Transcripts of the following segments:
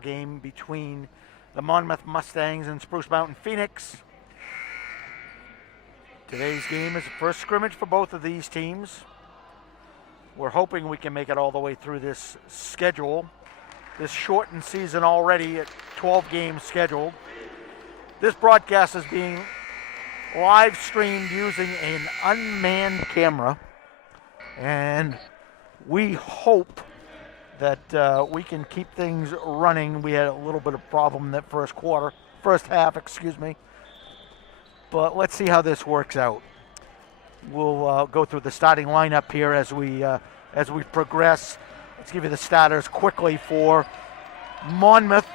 game between the Monmouth Mustangs and Spruce Mountain Phoenix. Today's game is the first scrimmage for both of these teams. We're hoping we can make it all the way through this schedule. This shortened season already at 12 games scheduled. This broadcast is being live streamed using an unmanned camera, and we hope that we can keep things running. We had a little bit of problem in that first half, but let's see how this works out. We'll go through the starting lineup here as we progress. Let's give you the starters quickly for Monmouth.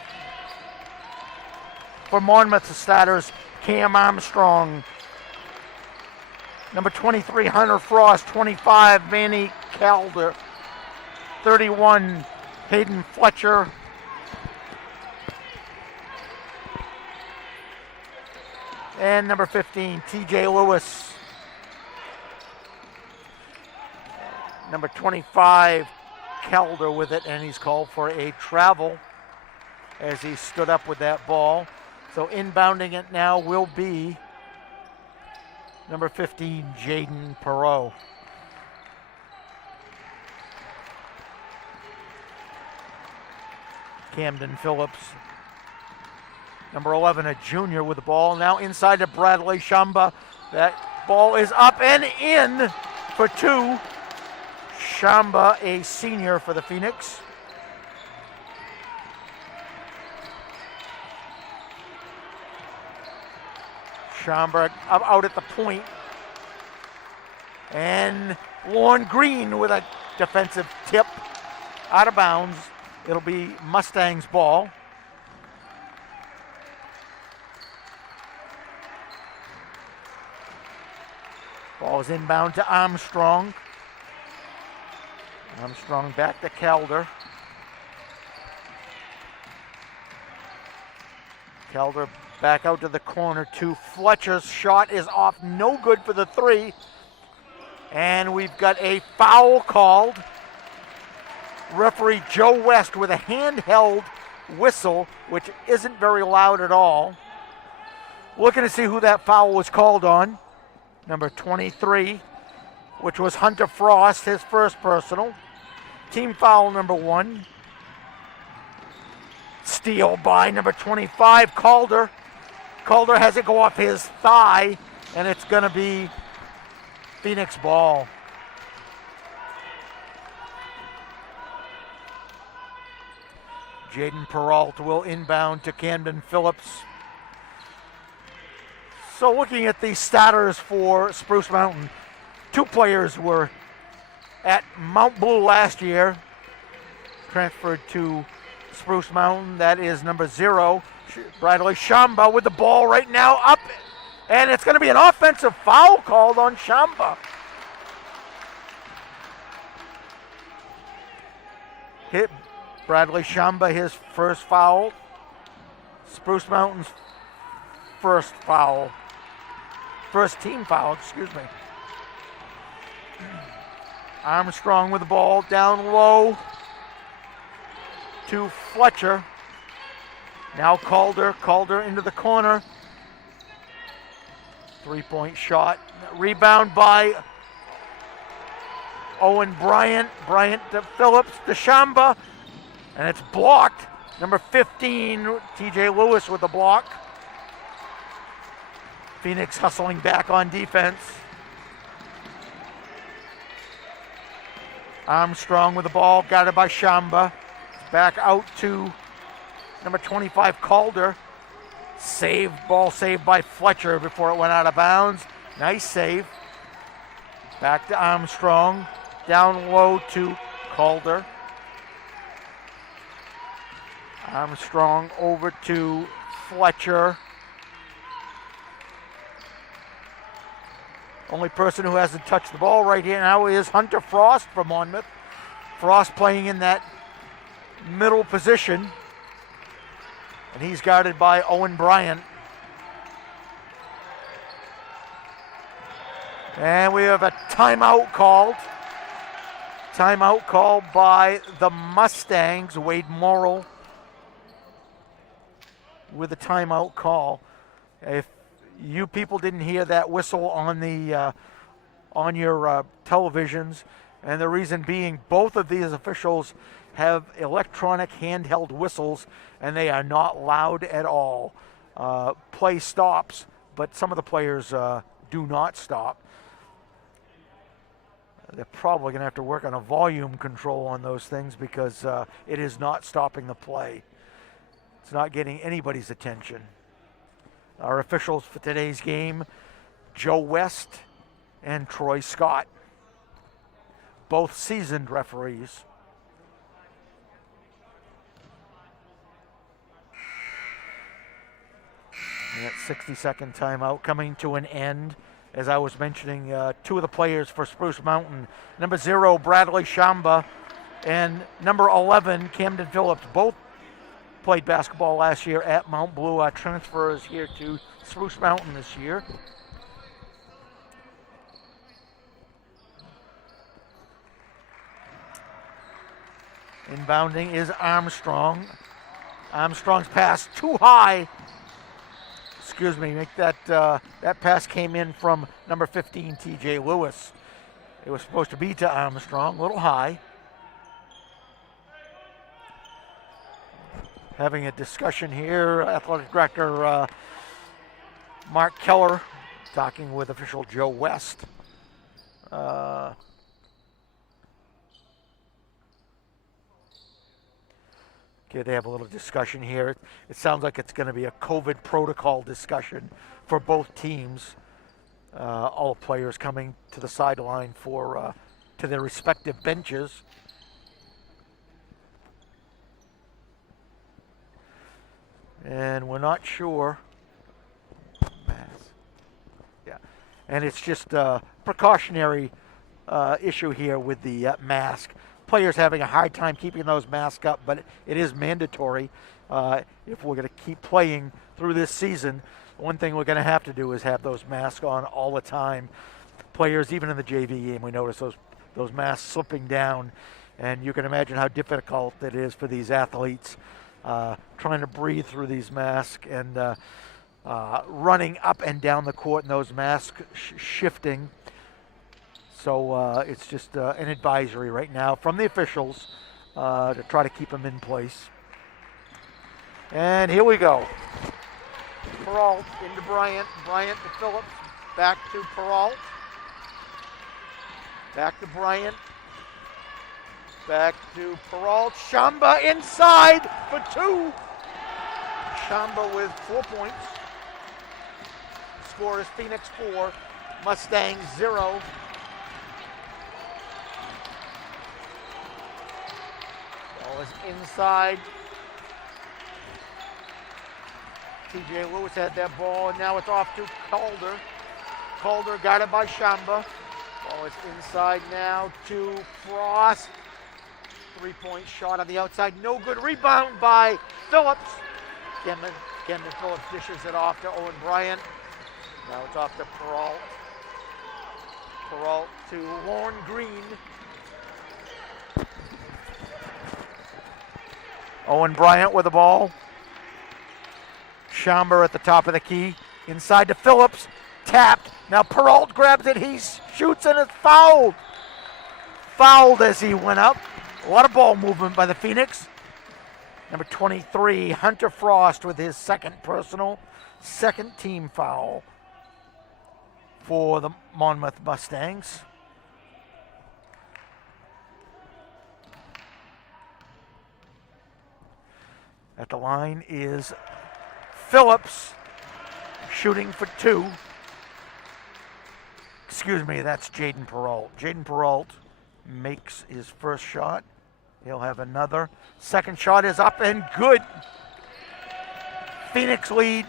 For Monmouth, the starters: Cam Armstrong, number 23, Hunter Frost, 25, Vanny Calder, 31, Hayden Fletcher, and number 15, TJ Lewis. Number 25, Calder with it, and he's called for a travel as he stood up with that ball. So inbounding it now will be number 15, Jaden Perot. Camden Phillips, number 11, a junior with the ball. Now inside to Bradley Shamba. That ball is up and in for two. Shamba, a senior for the Phoenix. Shamba out at the point. And Lorne Green with a defensive tip out of bounds. It'll be Mustangs ball. Ball is inbound to Armstrong. Armstrong back to Calder. Calder back out to the corner to Fletcher's shot is off, no good for the three. And we've got a foul called. Referee Joe West with a handheld whistle, which isn't very loud at all. Looking to see who that foul was called on. Number 23, which was Hunter Frost, his first personal. Team foul number 1. Steal by number 25, Calder. Calder has it go off his thigh, and it's going to be Phoenix ball. Jaden Peralta will inbound to Camden Phillips. So looking at the starters for Spruce Mountain, 2 players were at Mount Blue last year, transferred to Spruce Mountain. That is number 0, Bradley Shamba with the ball right now up, and it's going to be an offensive foul called on Shamba. Hit Bradley Shamba his first foul. Spruce Mountain's first team foul, Armstrong with the ball down low to Fletcher. Now Calder into the corner. 3-point shot. Rebound by Owen Bryant. Bryant to Phillips to Shamba. And it's blocked. Number 15, TJ Lewis with the block. Phoenix hustling back on defense. Armstrong with the ball, got it by Shamba. Back out to number 25, Calder. Ball saved by Fletcher before it went out of bounds. Nice save. Back to Armstrong. Down low to Calder. Armstrong over to Fletcher. Only person who hasn't touched the ball right here now is Hunter Frost from Monmouth. Frost playing in that middle position. And he's guarded by Owen Bryant. And we have a timeout called. Timeout called by the Mustangs. Wade Morrill with a timeout call. If you people didn't hear that whistle on the on your televisions, and the reason being both of these officials have electronic handheld whistles, and they are not loud at all. Play stops, but some of the players do not stop. They're probably going to have to work on a volume control on those things because it is not stopping the play. It's not getting anybody's attention. Our officials for today's game, Joe West and Troy Scott, both seasoned referees. And that 60-second timeout coming to an end. As I was mentioning, two of the players for Spruce Mountain, number 0, Bradley Shamba, and number 11, Camden Phillips, both played basketball last year at Mount Blue. Our transfers here to Spruce Mountain this year. Inbounding is Armstrong. Armstrong's pass too high. Excuse me, that pass came in from number 15, T.J. Lewis. It was supposed to be to Armstrong, a little high. Having a discussion here, athletic director Mark Keller talking with official Joe West. Okay, they have a little discussion here. It sounds like it's going to be a COVID protocol discussion for both teams. All players coming to the sideline for to their respective benches. And we're not sure. Yeah, and it's just a precautionary issue here with the mask. Players having a hard time keeping those masks up, but it is mandatory if we're going to keep playing through this season. One thing we're going to have to do is have those masks on all the time. Players, even in the JV game, we notice those masks slipping down, and you can imagine how difficult it is for these athletes trying to breathe through these masks and running up and down the court in those masks shifting. So it's just an advisory right now from the officials to try to keep them in place. And here we go. Peralt into Bryant. Bryant to Phillips. Back to Peralt. Back to Bryant. Back to Peralt. Shamba inside for 2. Shamba with 4 points. Score is Phoenix 4, Mustangs 0. Ball is inside. T.J. Lewis had that ball, and now it's off to Calder. Calder got it by Shamba. Ball is inside now to Frost. 3-point shot on the outside. No good. Rebound by Phillips. Camden Phillips dishes it off to Owen Bryant. Now it's off to Peralt. Peralt to Lorne Green. Owen Bryant with the ball. Schomber at the top of the key. Inside to Phillips. Tapped. Now Peralt grabs it. He shoots and it's fouled. Fouled as he went up. A lot of ball movement by the Phoenix. Number 23, Hunter Frost with his second team foul for the Monmouth Mustangs. At the line is Phillips shooting for 2. Excuse me, that's Jaden Peralt. Jaden Peralt makes his first shot. He'll have another. Second shot is up and good. Phoenix lead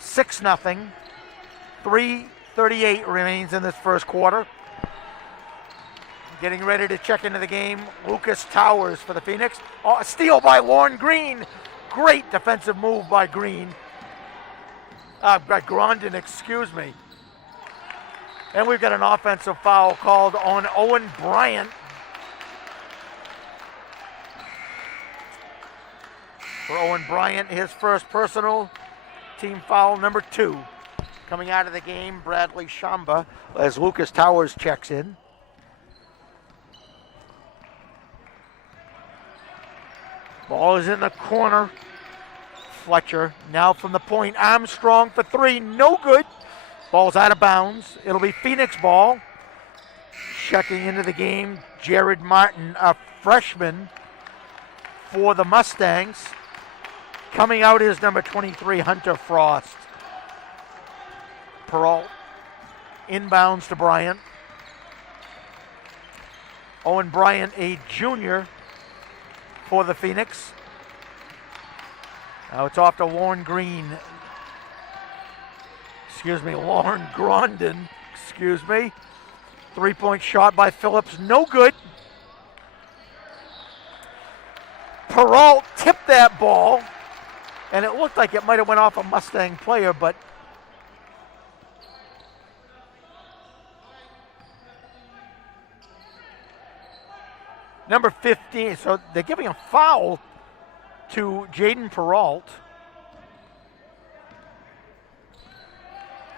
6-0. 3:38 remains in this first quarter. Getting ready to check into the game, Lucas Towers for the Phoenix. Oh, a steal by Lorne Green. Great defensive move by Green. By Grondin, excuse me. And we've got an offensive foul called on Owen Bryant. For Owen Bryant, his first personal. team foul number 2. Coming out of the game, Bradley Shamba, as Lucas Towers checks in. Ball is in the corner. Fletcher now from the point. Armstrong for 3, no good. Ball's out of bounds. It'll be Phoenix ball. Checking into the game, Jared Martin, a freshman for the Mustangs. Coming out is number 23, Hunter Frost. Peralt inbounds to Bryant. Owen Bryant, a junior for the Phoenix. Now it's off to Lauren Grondin. Excuse me. 3-point shot by Phillips, no good. Peralt tipped that ball, and it looked like it might have went off a Mustang player, but number 15, so they're giving a foul to Jaden Peralt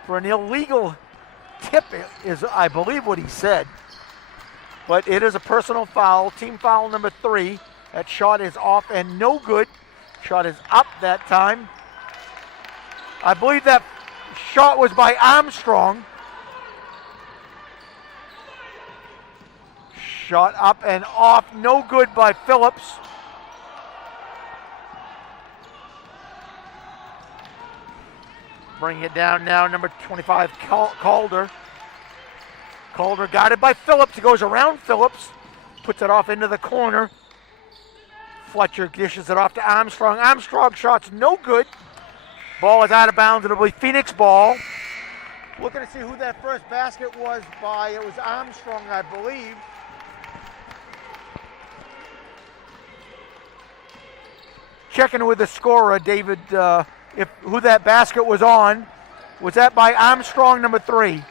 for an illegal tip, is I believe what he said. But it is a personal foul, team foul number 3. That shot is off and no good. Shot is up that time. I believe that shot was by Armstrong. Shot up and off, no good by Phillips. Bring it down now, number 25, Calder. Calder guarded by Phillips. He goes around Phillips, puts it off into the corner. Fletcher dishes it off to Armstrong. Armstrong shot's no good. Ball is out of bounds. It'll be Phoenix ball. Looking to see who that first basket was by. It was Armstrong, I believe. Checking with the scorer, David, if who that basket was on. Was that by Armstrong, number 3?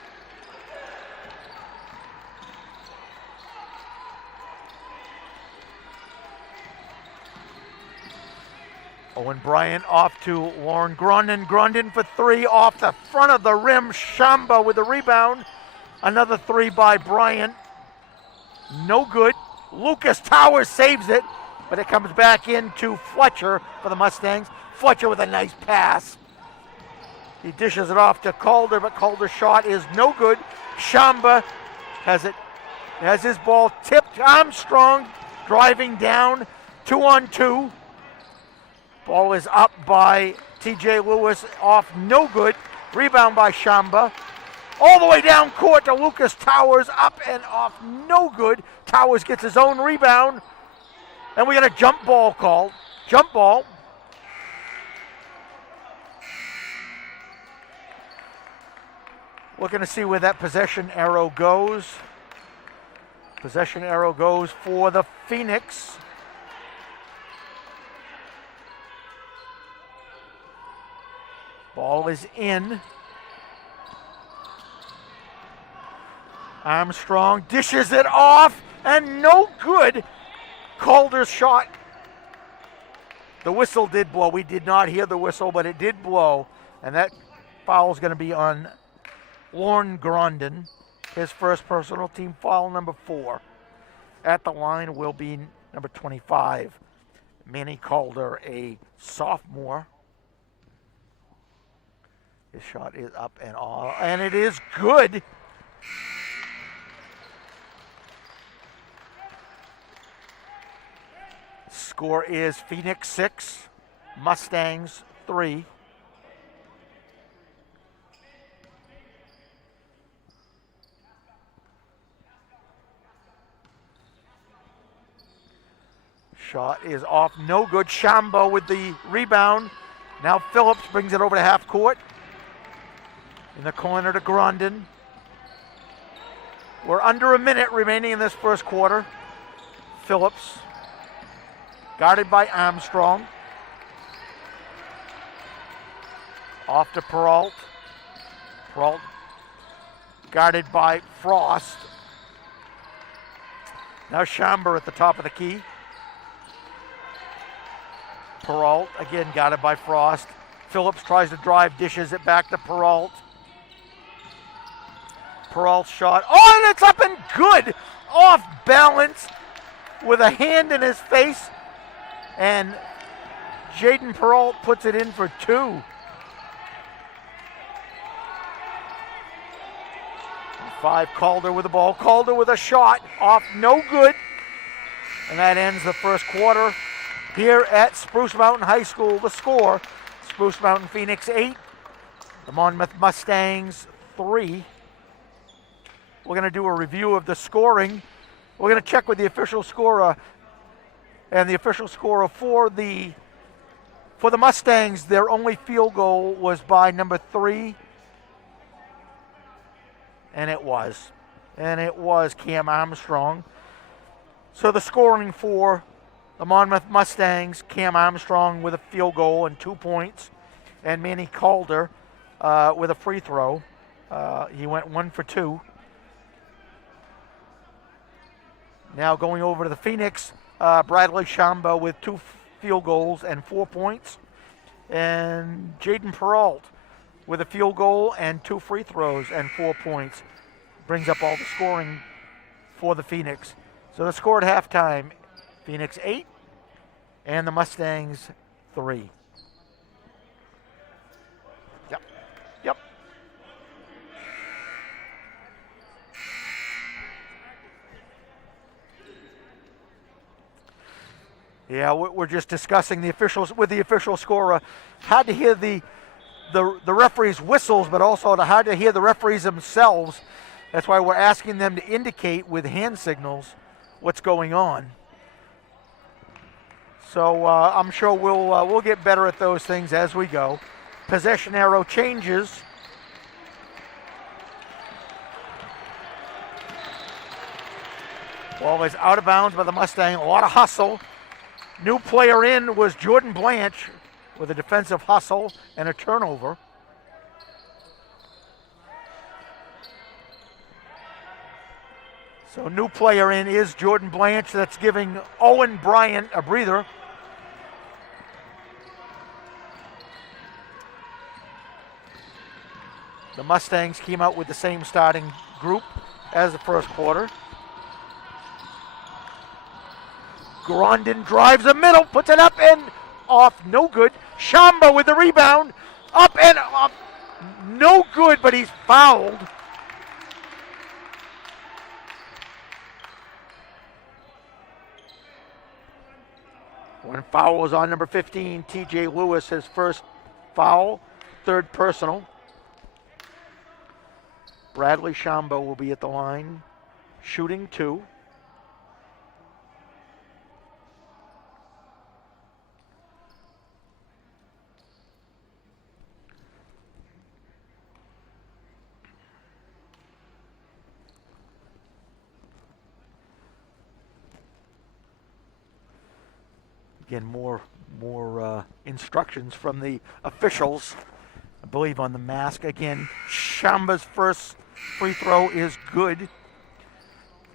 Owen Bryant off to Lauren Grondin. Grondin for 3 off the front of the rim. Shamba with the rebound. Another 3 by Bryant. No good. Lucas Towers saves it, but it comes back into Fletcher for the Mustangs. Fletcher with a nice pass. He dishes it off to Calder, but Calder's shot is no good. Shamba has his ball tipped. Armstrong driving down, 2-on-2. Ball is up by TJ Lewis, off no good. Rebound by Shamba. All the way down court to Lucas Towers, up and off no good. Towers gets his own rebound. And we got a jump ball called. Jump ball. Looking to see where that possession arrow goes. Possession arrow goes for the Phoenix. Ball is in. Armstrong dishes it off and no good. Calder's shot. The whistle did blow. We did not hear the whistle, but it did blow. And that foul is going to be on Lauren Grondin. His first personal team foul, number 4. At the line will be number 25, Manny Calder, a sophomore. His shot is up and all, and it is good. Score is Phoenix 6, Mustangs 3. Shot is off, no good. Shamba with the rebound. Now Phillips brings it over to half court. In the corner to Grondin. We're under a minute remaining in this first quarter. Phillips, guarded by Armstrong. Off to Peralt. Peralt, guarded by Frost. Now Shamba at the top of the key. Peralt, again guarded by Frost. Phillips tries to drive, dishes it back to Peralt. Peralt's shot. Oh, and it's up and good! Off balance with a hand in his face. And Jaden Peralt puts it in for 2. 5, Calder with the ball. Calder with a shot. Off, no good. And that ends the first quarter here at Spruce Mountain High School. The score, Spruce Mountain Phoenix 8, the Monmouth Mustangs 3. We're going to do a review of the scoring. We're going to check with the official scorer. And the official scorer for the Mustangs, their only field goal was by number 3. And it was Cam Armstrong. So the scoring for the Monmouth Mustangs, Cam Armstrong with a field goal and 2 points, and Manny Calder with a free throw. He went 1 for 2. Now going over to the Phoenix, Bradley Shamba with 2 field goals and 4 points, and Jaden Peralt with a field goal and 2 free throws and 4 points. Brings up all the scoring for the Phoenix. So the score at halftime, Phoenix 8 and the Mustangs 3. Yep. Yeah, we're just discussing the officials with the official scorer. Had to hear the referees' whistles, but also had to hear the referees themselves. That's why we're asking them to indicate with hand signals what's going on. So I'm sure we'll get better at those things as we go. Possession arrow changes. Ball is out of bounds by the Mustang. A lot of hustle. New player in was Jordan Blanche with a defensive hustle and a turnover. So new player in is Jordan Blanche. That's giving Owen Bryant a breather. The Mustangs came out with the same starting group as the first quarter. Grondin drives the middle, puts it up and off, no good. Shamba with the rebound, up and off, no good, but he's fouled. One foul was on number 15, TJ Lewis, his first foul, 3rd personal. Bradley Shamba will be at the line, shooting 2. Again, more instructions from the officials, I believe, on the mask. Again, Shamba's first free throw is good.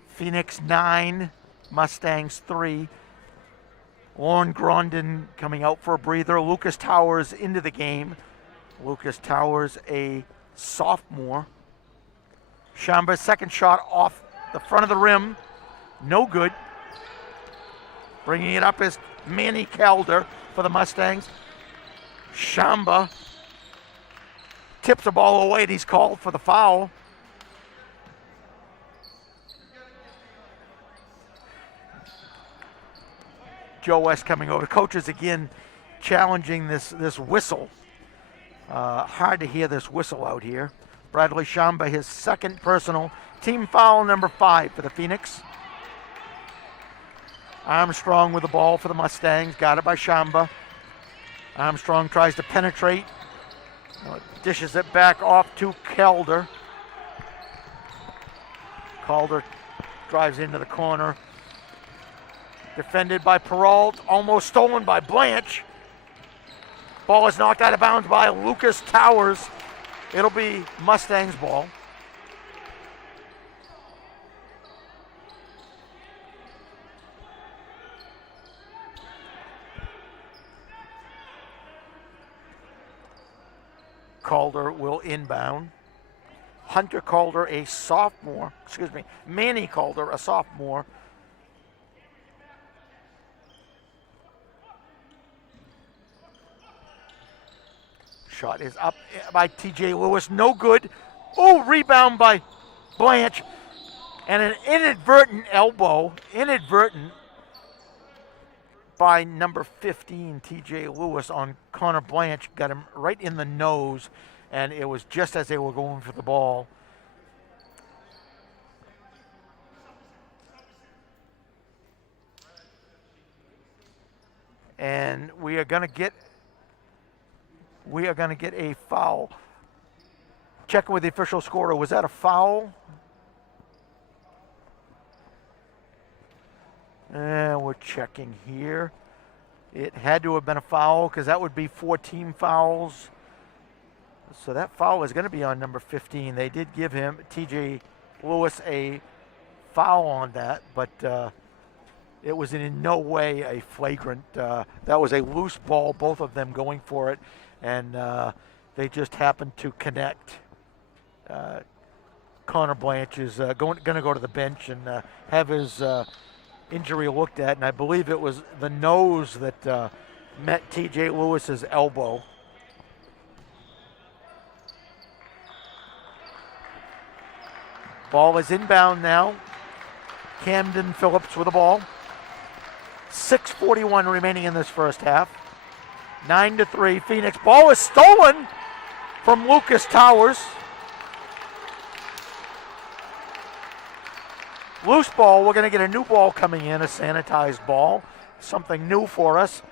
Phoenix 9, Mustangs 3. Lauren Grondin coming out for a breather. Lucas Towers into the game. Lucas Towers, a sophomore. Shamba's second shot off the front of the rim, no good. Bringing it up is Manny Calder for the Mustangs. Shamba tips the ball away and he's called for the foul. Joe West coming over. Coaches again challenging this whistle. Hard to hear this whistle out here. Bradley Shamba, his second personal. Team foul number 5 for the Phoenix. Armstrong with the ball for the Mustangs. Got it by Shamba. Armstrong tries to penetrate. Dishes it back off to Calder. Calder drives into the corner. Defended by Peralt. Almost stolen by Blanche. Ball is knocked out of bounds by Lucas Towers. It'll be Mustangs ball. Calder will inbound. Hunter Calder, a sophomore, Manny Calder, a sophomore. Shot is up by TJ Lewis, no good. Oh, rebound by Blanche. And an inadvertent by number 15, TJ Lewis, on Connor Blanche. Got him right in the nose, and it was just as they were going for the ball. And we are going to get a foul. Checking with the official scorer, was that a foul? We're checking here. It had to have been a foul because that would be 4 team fouls. So that foul is going to be on number 15. They did give him, TJ Lewis, a foul on that, but it was in no way a flagrant. That was a loose ball, both of them going for it, and they just happened to connect. Connor Blanche is going to go to the bench and have his injury looked at, and I believe it was the nose that met TJ Lewis's elbow. Ball is inbound now. Camden Phillips with the ball. 6:41 remaining in this first half. 9-3 Phoenix. Ball is stolen from Lucas Towers. Loose ball. We're going to get a new ball coming in, a sanitized ball. Something new for us.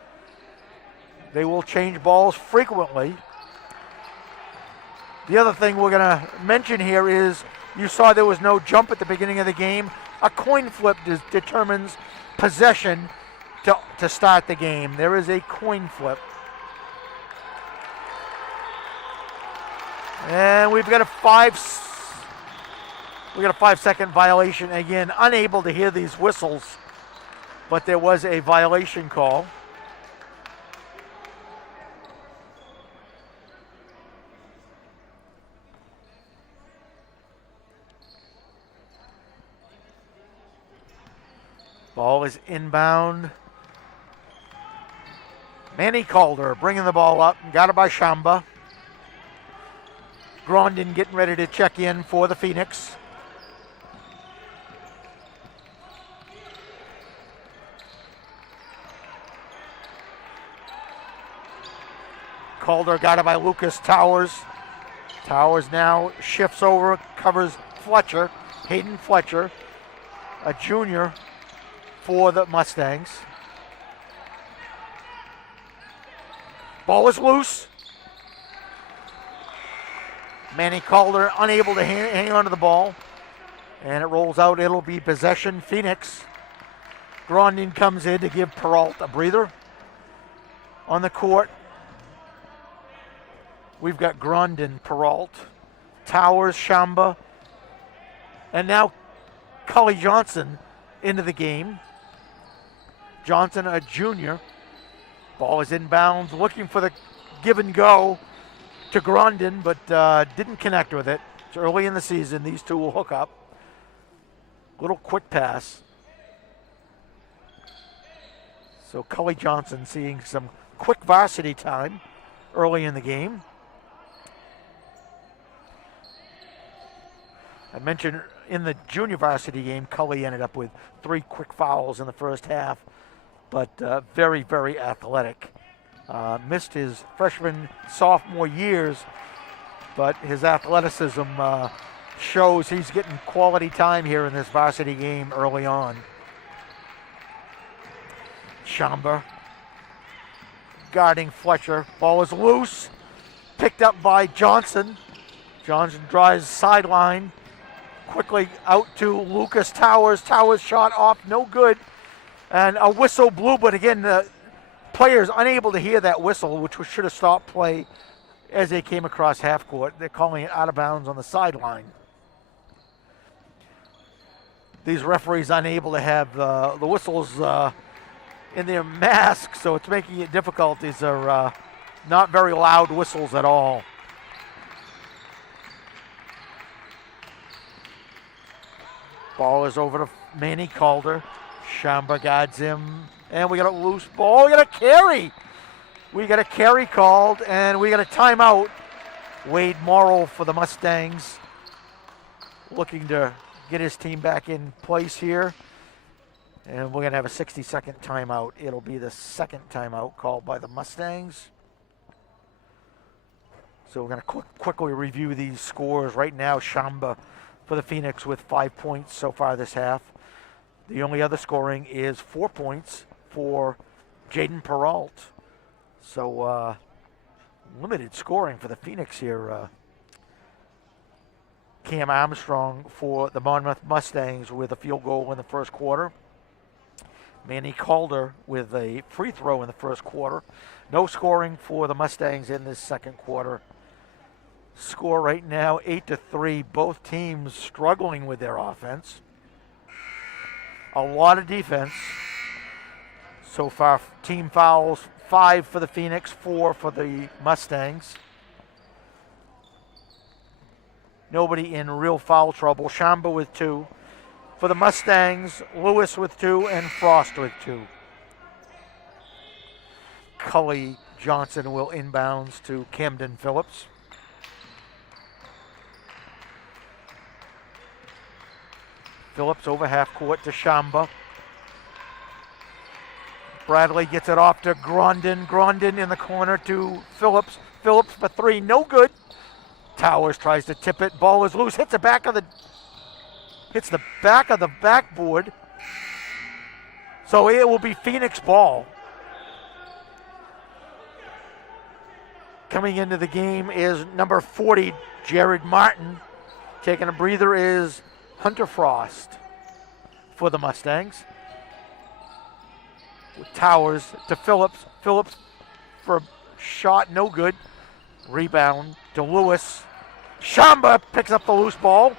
They will change balls frequently. The other thing we're going to mention here is you saw there was no jump at the beginning of the game. A coin flip determines possession to start the game. There is a coin flip. And we've got a 5-second violation. Again, unable to hear these whistles, but there was a violation call. Ball is inbound. Manny Calder bringing the ball up. Got it by Shamba. Grondin getting ready to check in for the Phoenix. Calder got it by Lucas Towers. Towers now shifts over, covers Fletcher, Hayden Fletcher, a junior for the Mustangs. Ball is loose. Manny Calder unable to hang on to the ball. And it rolls out. It'll be possession Phoenix. Grondin comes in to give Peralt a breather. On the court, we've got Grondin, Peralt, Towers, Shamba, and now Cully Johnson into the game. Johnson, a junior. Ball is inbounds, looking for the give and go to Grondin, but didn't connect with it. It's early in the season. These two will hook up. Little quick pass. So Cully Johnson seeing some quick varsity time early in the game. I mentioned in the junior varsity game, Cully ended up with 3 quick fouls in the first half, but very, very athletic. Missed his freshman, sophomore years, but his athleticism shows he's getting quality time here in this varsity game early on. Schomber guarding Fletcher. Ball is loose. Picked up by Johnson. Johnson drives sideline. Quickly out to Lucas Towers. Towers shot off, no good. And a whistle blew, but again, the players unable to hear that whistle, which should have stopped play as they came across half court. They're calling it out of bounds on the sideline. These referees unable to have the whistles in their masks, so it's making it difficult. These are not very loud whistles at all. Ball is over to Manny Calder. Shamba guards him. And we got a loose ball. We got a carry. We got a carry called, and we got a timeout. Wade Morrow for the Mustangs, looking to get his team back in place here. And we're going to have a 60-second timeout. It'll be the second timeout called by the Mustangs. So we're going to quickly review these scores. Right now, Shamba for the Phoenix with 5 points so far this half. The only other scoring is 4 points for Jaden Peralt. So limited scoring for the Phoenix here. Cam Armstrong for the Monmouth Mustangs with a field goal in the first quarter. Manny Calder with a free throw in the first quarter. No scoring for the Mustangs in this second quarter. Score right now 8-3. Both teams struggling with their offense. A lot of defense. So far, team fouls, 5 for the Phoenix, 4 for the Mustangs. Nobody in real foul trouble. Shamba with 2. For the Mustangs, Lewis with 2 and Frost with 2. Cully Johnson will inbounds to Camden Phillips. Phillips over half court to Shamba. Bradley gets it off to Grondin. Grondin in the corner to Phillips. Phillips for 3, no good. Towers tries to tip it. Ball is loose. Hits the back of the backboard. So it will be Phoenix ball. Coming into the game is number 40, Jared Martin. Taking a breather is Hunter Frost for the Mustangs. With Towers to Phillips. Phillips for a shot, no good. Rebound to Lewis. Shamba picks up the loose ball.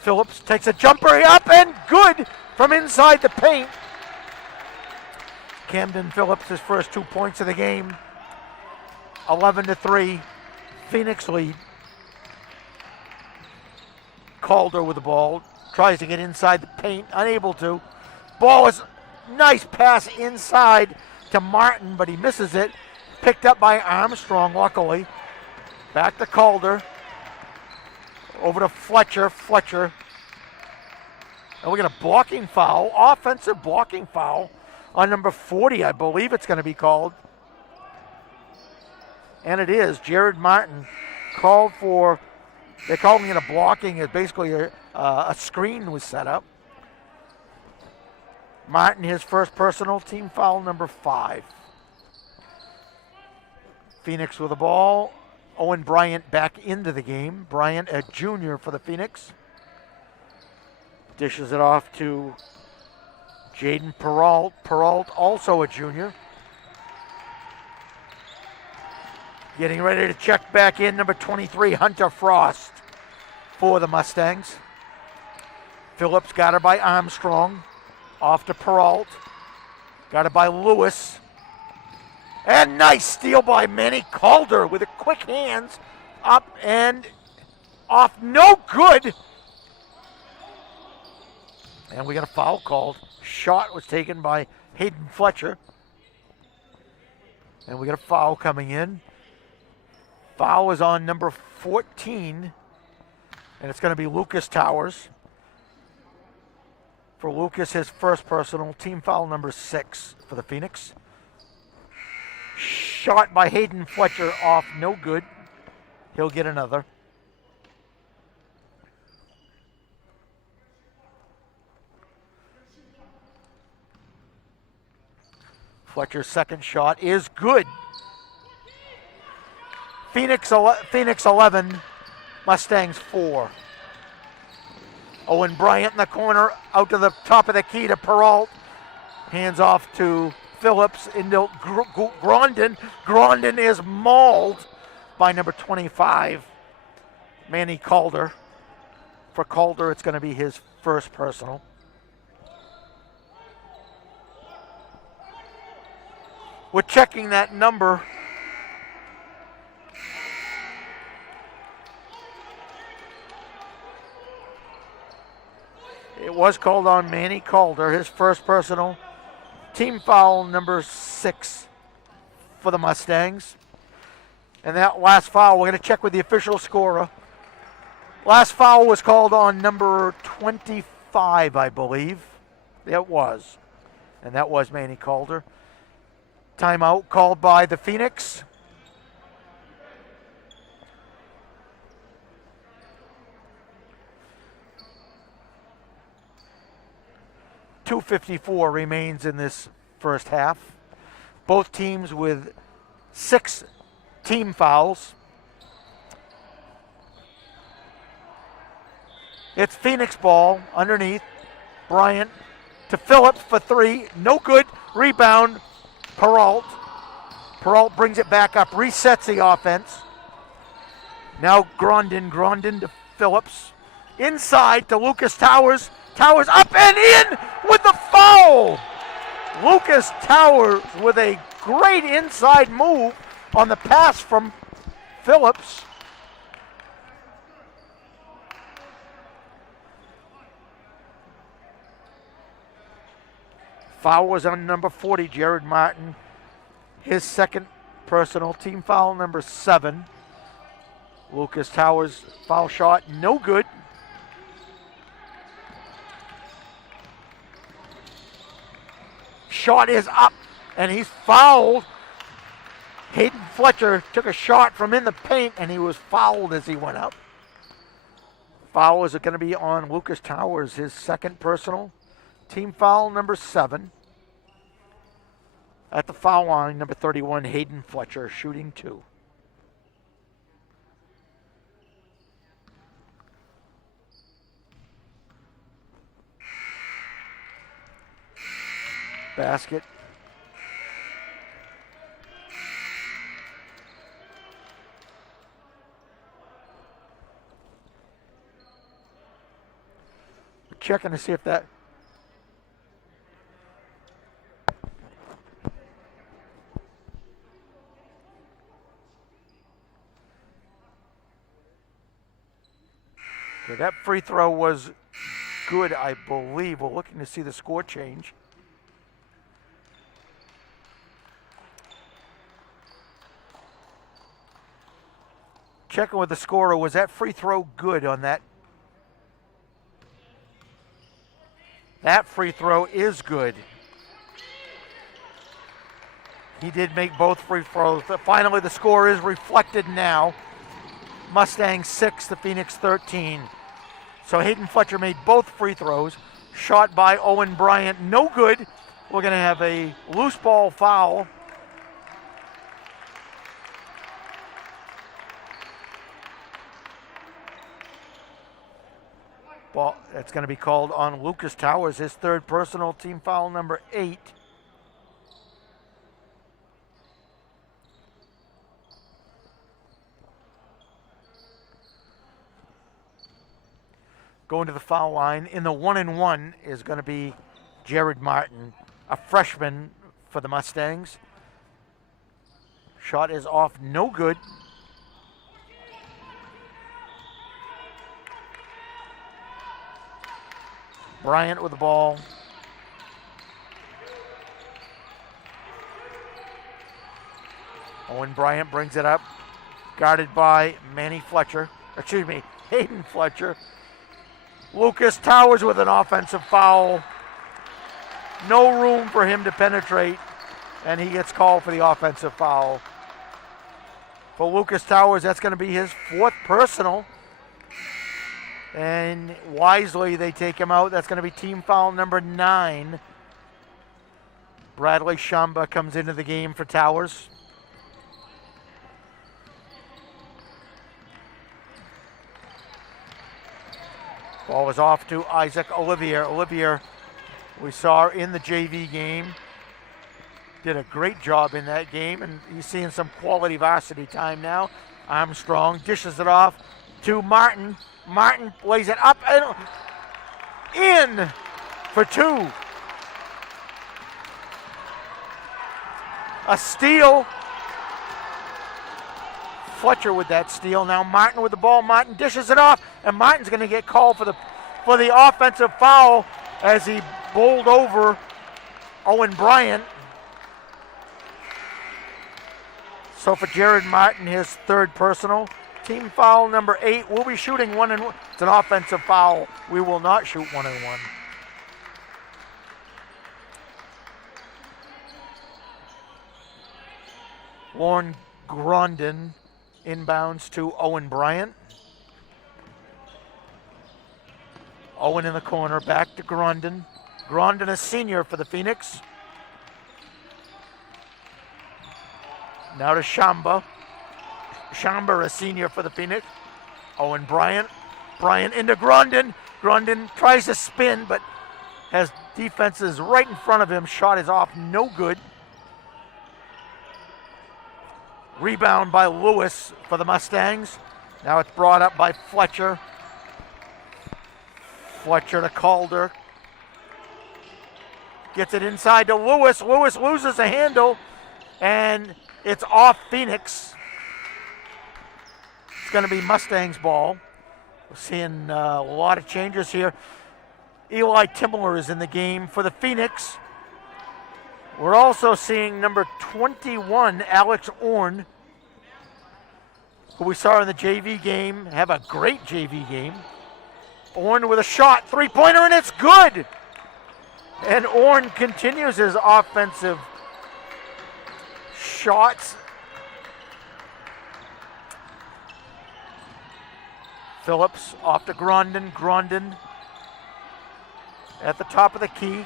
Phillips takes a jumper up and good from inside the paint. Camden Phillips, his first 2 points of the game. 11-3, Phoenix lead. Calder with the ball, tries to get inside the paint, unable to. Ball is nice pass inside to Martin, but he misses it. Picked up by Armstrong, luckily. Back to Calder. Over to Fletcher. Fletcher. And we get a blocking foul, offensive blocking foul on number 40, I believe it's going to be called. And it is. Jared Martin called for, they're calling it a blocking. It basically a screen was set up. Martin, his first personal, team foul number 5. Phoenix with the ball. Owen Bryant back into the game. Bryant, a junior for the Phoenix. Dishes it off to Jaden Peralt. Peralt, also a junior. Getting ready to check back in, number 23, Hunter Frost for the Mustangs. Phillips got it by Armstrong. Off to Peralt. Got it by Lewis. And nice steal by Manny Calder with a quick hands. Up and off. No good. And we got a foul called. Shot was taken by Hayden Fletcher. And we got a foul coming in. Foul is on number 14. And it's going to be Lucas Towers. For Lucas, his first personal, team foul number 6 for the Phoenix. Shot by Hayden Fletcher off, no good. He'll get another. Fletcher's second shot is good. Phoenix 11, Mustangs 4. Owen Bryant in the corner, out to the top of the key to Peralt. Hands off to Phillips into Grondin. Grondin is mauled by number 25, Manny Calder. For Calder, it's going to be his first personal. We're checking that number. It was called on Manny Calder, his first personal. Team foul number 6 for the Mustangs. And that last foul, we're going to check with the official scorer. Last foul was called on number 25, I believe. It was. And that was Manny Calder. Timeout called by the Phoenix. .254 remains in this first half. Both teams with 6 team fouls. It's Phoenix ball underneath. Bryant to Phillips for 3. No good. Rebound. Peralt. Peralt brings it back up. Resets the offense. Now Grondin. Grondin to Phillips. Inside to Lucas Towers. Towers up and in with the foul. Lucas Towers with a great inside move on the pass from Phillips. Foul was on number 40, Jared Martin. His second personal, team foul number 7. Lucas Towers foul shot, no good. Shot is up, and he's fouled. Hayden Fletcher took a shot from in the paint, and he was fouled as he went up. Foul is going to be on Lucas Towers, his second personal. Team foul number 7. At the foul line, number 31, Hayden Fletcher, shooting 2. Basket. We're checking to see if that... Okay, that free throw was good, I believe. We're looking to see the score change. Checking with the scorer, was that free throw good on that? That free throw is good. He did make both free throws. Finally, the score is reflected now. Mustangs 6, the Phoenix 13. So Hayden Fletcher made both free throws. Shot by Owen Bryant, no good. We're going to have a loose ball foul. Ball, that's going to be called on Lucas Towers, his third personal, team foul number 8. Going to the foul line in the 1-and-1 is going to be Jared Martin, a freshman for the Mustangs. Shot is off, no good. Bryant with the ball. Owen Bryant brings it up, guarded by Hayden Fletcher. Lucas Towers with an offensive foul. No room for him to penetrate, and he gets called for the offensive foul. For Lucas Towers, that's going to be his 4th personal. And wisely, they take him out. That's going to be team foul number 9. Bradley Shamba comes into the game for Towers. Ball was off to Isaac Olivier. Olivier, we saw in the JV game, did a great job in that game, and he's seeing some quality varsity time now. Armstrong dishes it off to Martin. Martin lays it up and in for 2. A steal. Fletcher with that steal. Now Martin with the ball. Martin dishes it off, and Martin's going to get called for the for the offensive foul as he bowled over Owen Bryant. So for Jared Martin, his third personal. Team foul number 8. We'll be shooting 1-1. It's an offensive foul. We will not shoot 1-1. Lauren Grondin inbounds to Owen Bryant. Owen in the corner, back to Grondin. Grondin, a senior for the Phoenix. Now to Shamba. Shamba, a senior for the Phoenix. Owen Bryant. Bryant into Grondin. Grondin tries to spin, but has defenses right in front of him. Shot is off, no good. Rebound by Lewis for the Mustangs. Now it's brought up by Fletcher. Fletcher to Calder. Gets it inside to Lewis. Lewis loses a handle, and it's off Phoenix. It's going to be Mustangs ball. We're seeing a lot of changes here. Eli Timmler is in the game for the Phoenix. We're also seeing number 21, Alex Orn, who we saw in the JV game, have a great JV game. Orn with a shot, three-pointer, and it's good. And Orn continues his offensive shots. Phillips off to Grondin. Grondin at the top of the key,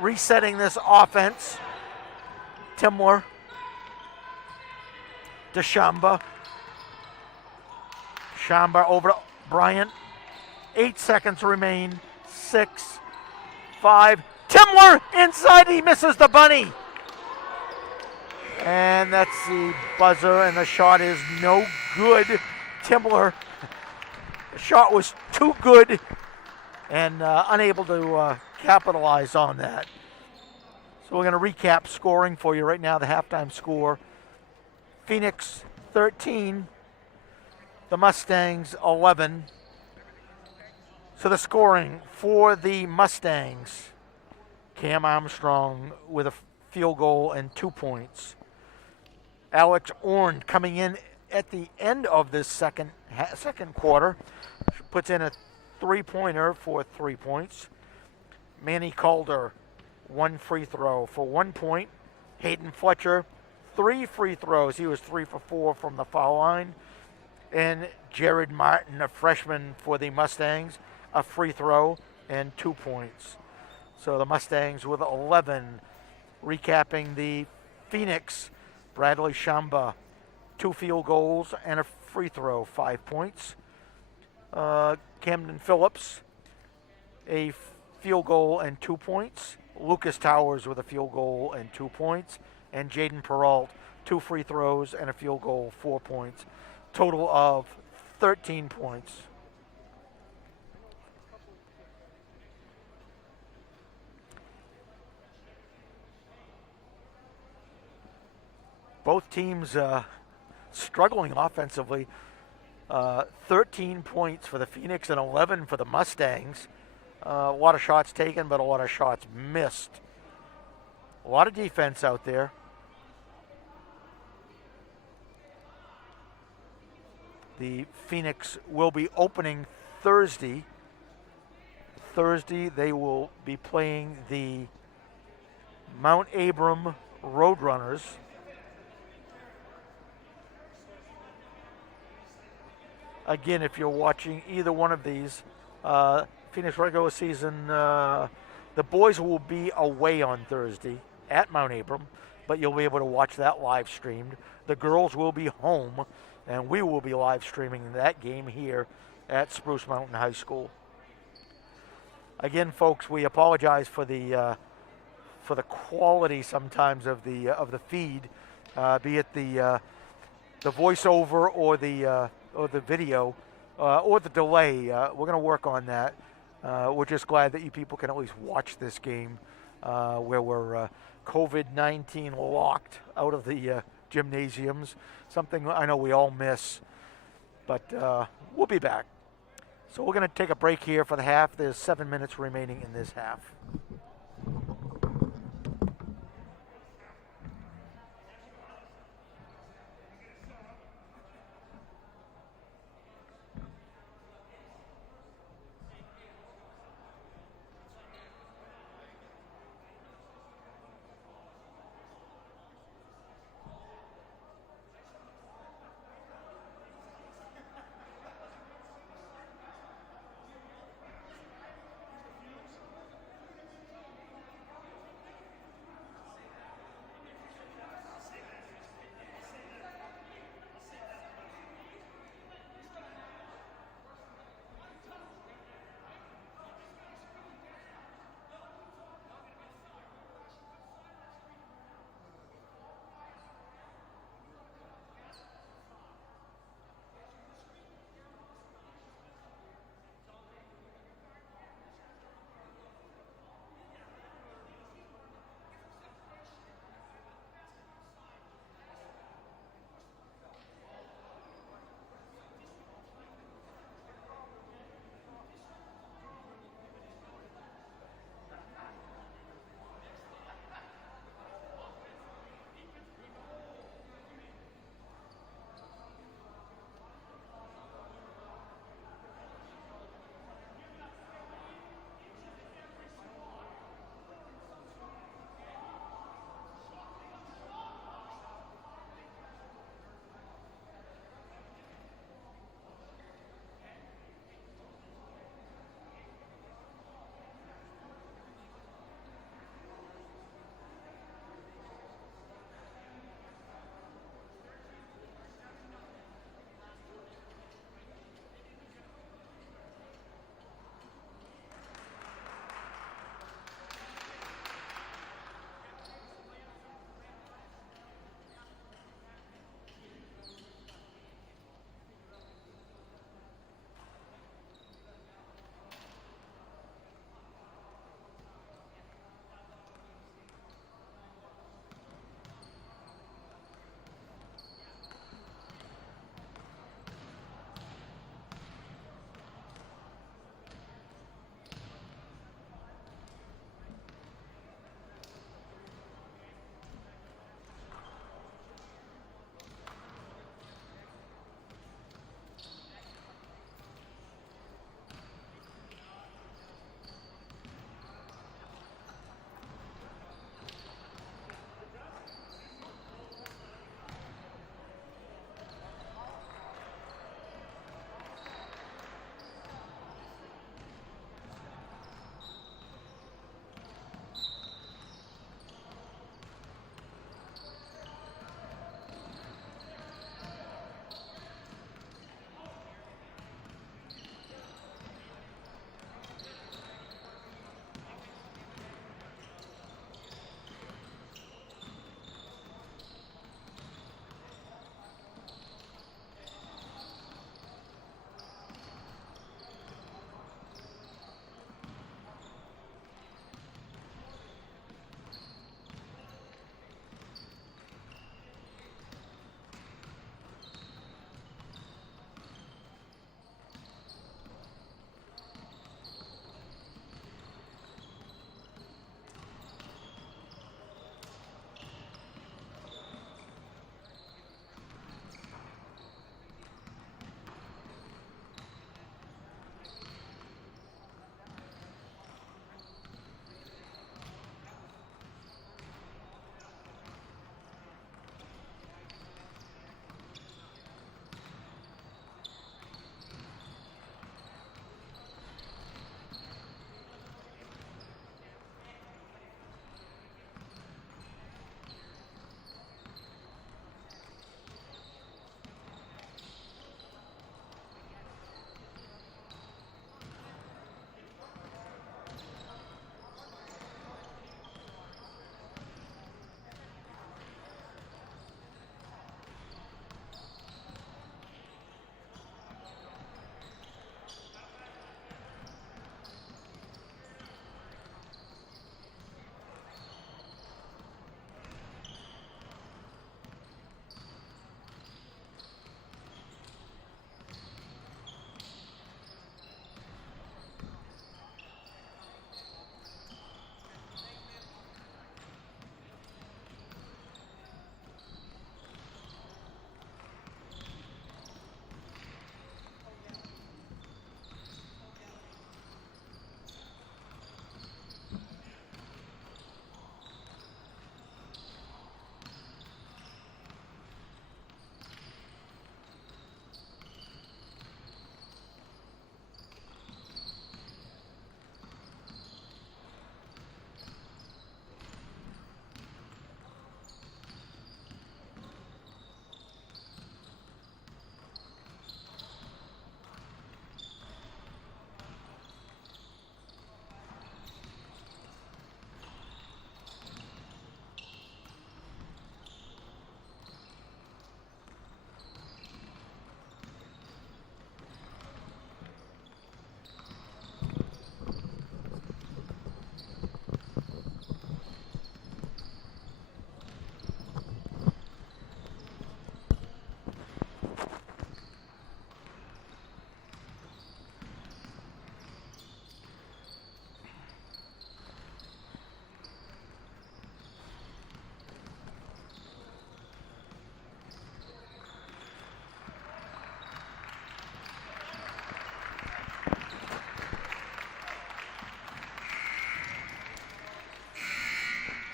resetting this offense. Timmler to Shamba. Shamba over to Bryant. 8 seconds remain. 6, 5. Timmler inside, he misses the bunny. And that's the buzzer, and the shot is no good. Timmler, the shot was too good and unable to capitalize on that. So we're going to recap scoring for you right now, the halftime score. Phoenix 13, the Mustangs 11. So the scoring for the Mustangs, Cam Armstrong with a field goal and 2 points. Alex Orn coming in at the end of this second quarter, puts in a three-pointer for 3 points. Manny Calder, 1 free throw for 1 point. Hayden Fletcher, 3 free throws. He was 3 for 4 from the foul line. And Jared Martin, a freshman for the Mustangs, a free throw and 2 points. So the Mustangs with 11. Recapping the Phoenix, Bradley Shamba, 2 field goals and a free throw, 5 points. Camden Phillips, a field goal and 2 points. Lucas Towers with a field goal and 2 points. And Jaden Peralt, 2 free throws and a field goal, 4 points. Total of 13 points. Both teams struggling offensively. 13 points for the Phoenix and 11 for the Mustangs. A lot of shots taken, but a lot of shots missed. A lot of defense out there. The Phoenix will be opening Thursday. Thursday they will be playing the Mount Abram Roadrunners. Again, if you're watching either one of these, Phoenix regular season, the boys will be away on Thursday at Mount Abram, but you'll be able to watch that live streamed. The girls will be home, and we will be live streaming that game here at Spruce Mountain High School. Again, folks, we apologize for the quality sometimes of the feed, be it the voiceover or the video or the delay. We're going to work on that. We're just glad that you people can at least watch this game where we're COVID-19 locked out of the gymnasiums. Something I know we all miss, but we'll be back. So we're going to take a break here for the half. There's 7 minutes remaining in this half.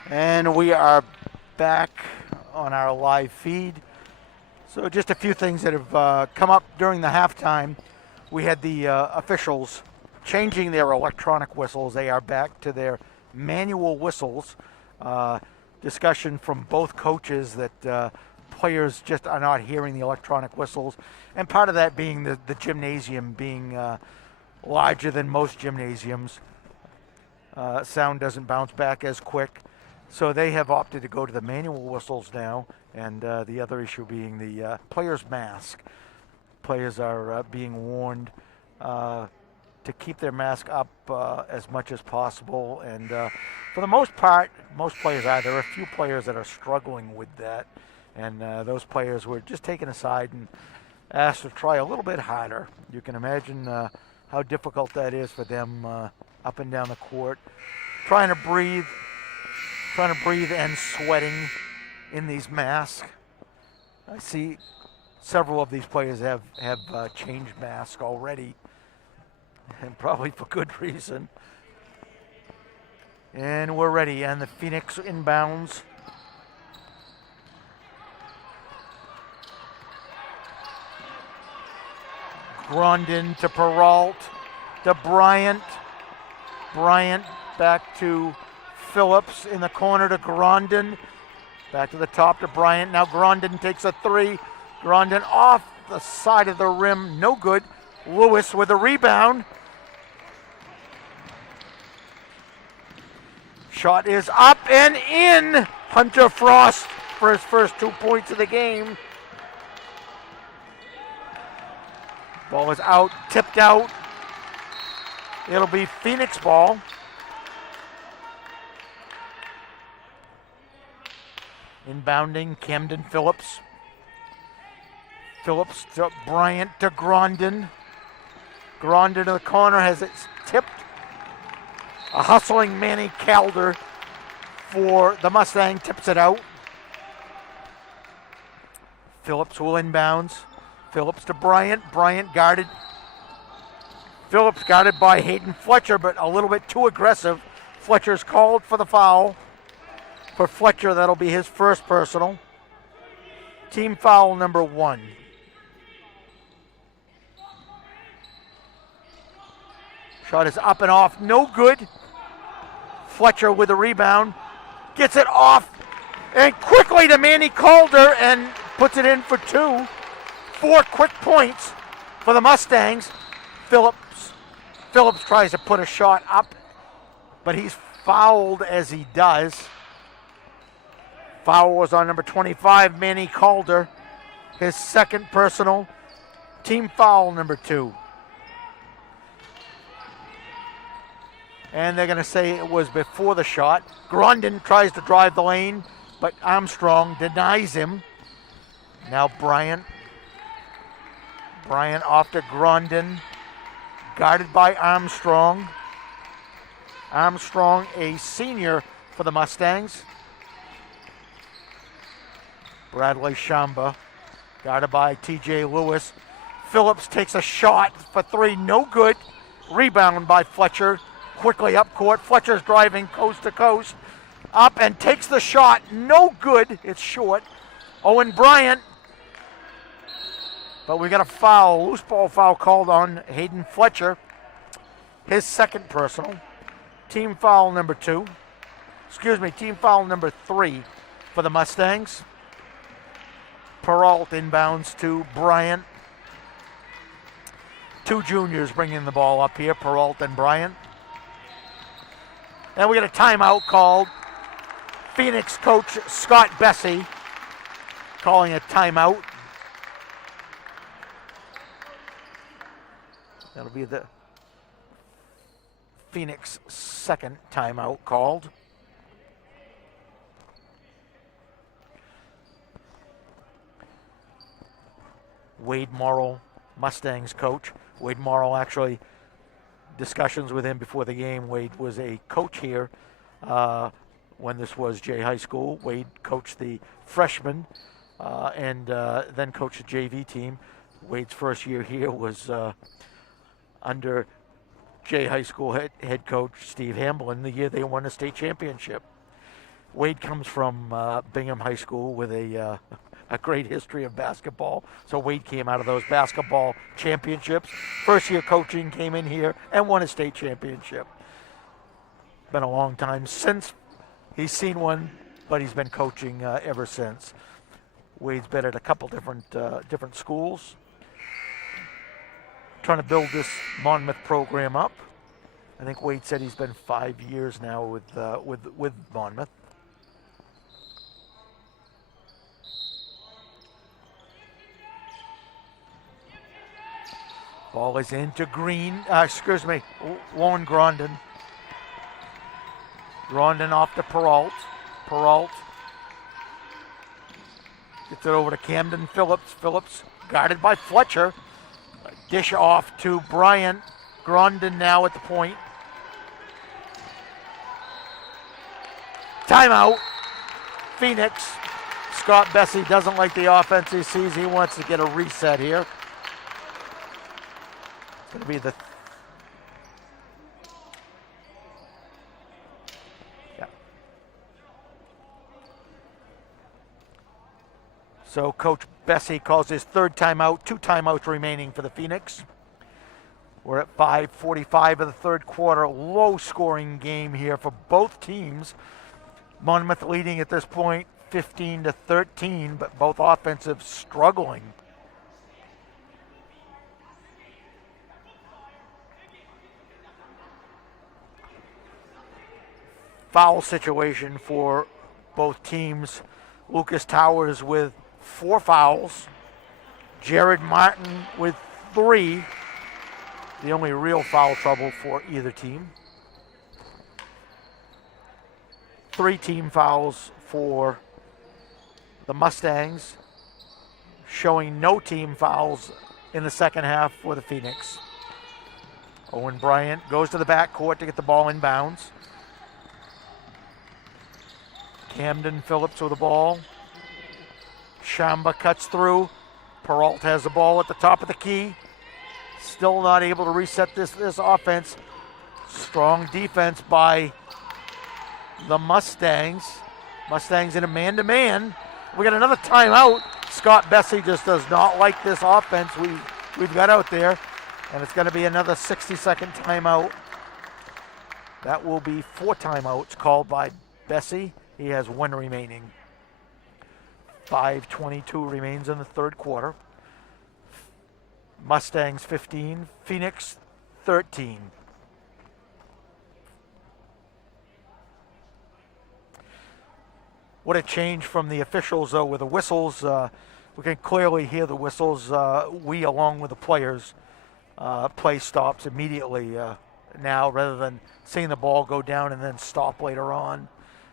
And we are back on our live feed. So just a few things that have come up during the halftime. We had the officials changing their electronic whistles. They are back to their manual whistles. Discussion from both coaches that players just are not hearing the electronic whistles. And part of that being the gymnasium being larger than most gymnasiums. Sound doesn't bounce back as quick. So they have opted to go to the manual whistles now, and the other issue being the player's mask. Players are being warned to keep their mask up as much as possible, and for the most part, most players are. There are a few players that are struggling with that, and those players were just taken aside and asked to try a little bit harder. You can imagine how difficult that is for them up and down the court, trying to breathe and sweating in these masks. I see several of these players have changed masks already, and probably for good reason. And we're ready, and the Phoenix inbounds. Grondin to Peralt, to Bryant. Bryant back to Phillips in the corner to Grondin. Back to the top to Bryant. Now Grondin takes a three. Grondin off the side of the rim. No good. Lewis with a rebound. Shot is up and in. Hunter Frost for his first 2 points of the game. Ball is out, tipped out. It'll be Phoenix ball. Inbounding, Camden Phillips. Phillips to Bryant to Grondin. Grondin to the corner, has it tipped. A hustling Manny Calder for the Mustang tips it out. Phillips will inbounds. Phillips to Bryant. Bryant guarded. Phillips guarded by Hayden Fletcher, but a little bit too aggressive. Fletcher's called for the foul. For Fletcher, that'll be his first personal. Team foul number 1. Shot is up and off, no good. Fletcher with a rebound, gets it off, and quickly to Manny Calder and puts it in for 2. 4 quick points for the Mustangs. Phillips tries to put a shot up, but he's fouled as he does. Foul was on number 25, Manny Calder. His second personal. Team foul number 2. And they're going to say it was before the shot. Grondin tries to drive the lane, but Armstrong denies him. Now Bryant. Bryant off to Grondin. Guarded by Armstrong. Armstrong, a senior for the Mustangs. Bradley Shamba, guarded by TJ Lewis. Phillips takes a shot for 3, no good. Rebound by Fletcher, quickly up court. Fletcher's driving coast to coast. Up and takes the shot, no good, it's short. Owen Bryant, but we got a foul, loose ball foul called on Hayden Fletcher. His second personal. Team foul number 2. Team foul number 3 for the Mustangs. Peralt inbounds to Bryant. 2 juniors bringing the ball up here, Peralt and Bryant. And we got a timeout called. Phoenix coach Scott Bessie calling a timeout. That'll be the Phoenix second timeout called. Wade Morrill, Mustangs coach. Wade Morrill, actually, discussions with him before the game. Wade was a coach here when this was Jay High School. Wade coached the freshmen and then coached the JV team. Wade's first year here was under Jay High School head coach Steve Hamblin the year they won the state championship. Wade comes from Bingham High School with a great history of basketball. So Wade came out of those basketball championships. First year coaching, came in here and won a state championship. Been a long time since he's seen one, but he's been coaching ever since. Wade's been at a couple different schools, trying to build this Monmouth program up. I think Wade said he's been 5 years now with Monmouth. Ball is into Lauren Grondin. Grondin off to Peralt. Peralt gets it over to Camden Phillips. Phillips guarded by Fletcher. Dish off to Bryant. Grondin now at the point. Timeout. Phoenix. Scott Bessie doesn't like the offense he sees. He wants to get a reset here. It's going to be the... So Coach Bessie calls his third timeout, 2 timeouts remaining for the Phoenix. We're at 5:45 of the third quarter. Low scoring game here for both teams. Monmouth leading at this point 15-13, but both offensive struggling. Foul situation for both teams. Lucas Towers with 4 fouls. Jared Martin with 3. The only real foul trouble for either team. 3 team fouls for the Mustangs, showing no team fouls in the second half for the Phoenix. Owen Bryant goes to the backcourt to get the ball in bounds. Camden Phillips with the ball. Shamba cuts through. Peralt has the ball at the top of the key. Still not able to reset this offense. Strong defense by the Mustangs. Mustangs in a man-to-man. We got another timeout. Scott Bessie just does not like this offense we've got out there. And it's going to be another 60-second timeout. That will be 4 timeouts called by Bessie. He has 1 remaining. 5:22 remains in the third quarter. Mustangs 15, Phoenix 13. What a change from the officials, though, with the whistles. We can clearly hear the whistles. We, along with the players, play stops immediately now rather than seeing the ball go down and then stop later on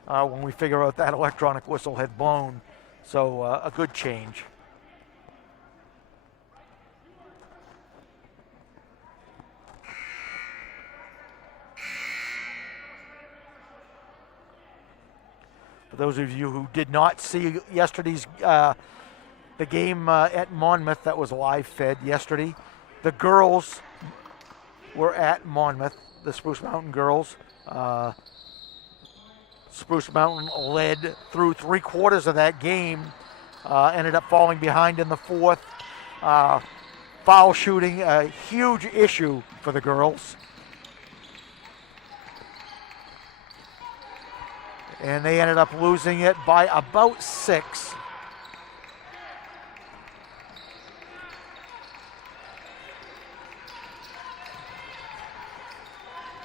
when we figure out that electronic whistle had blown. So a good change. For those of you who did not see yesterday's the game at Monmouth that was live fed yesterday, the girls were at Monmouth, the Spruce Mountain girls. Spruce Mountain led through 3/4 of that game, ended up falling behind in the fourth. Foul shooting, a huge issue for the girls. And they ended up losing it by about 6.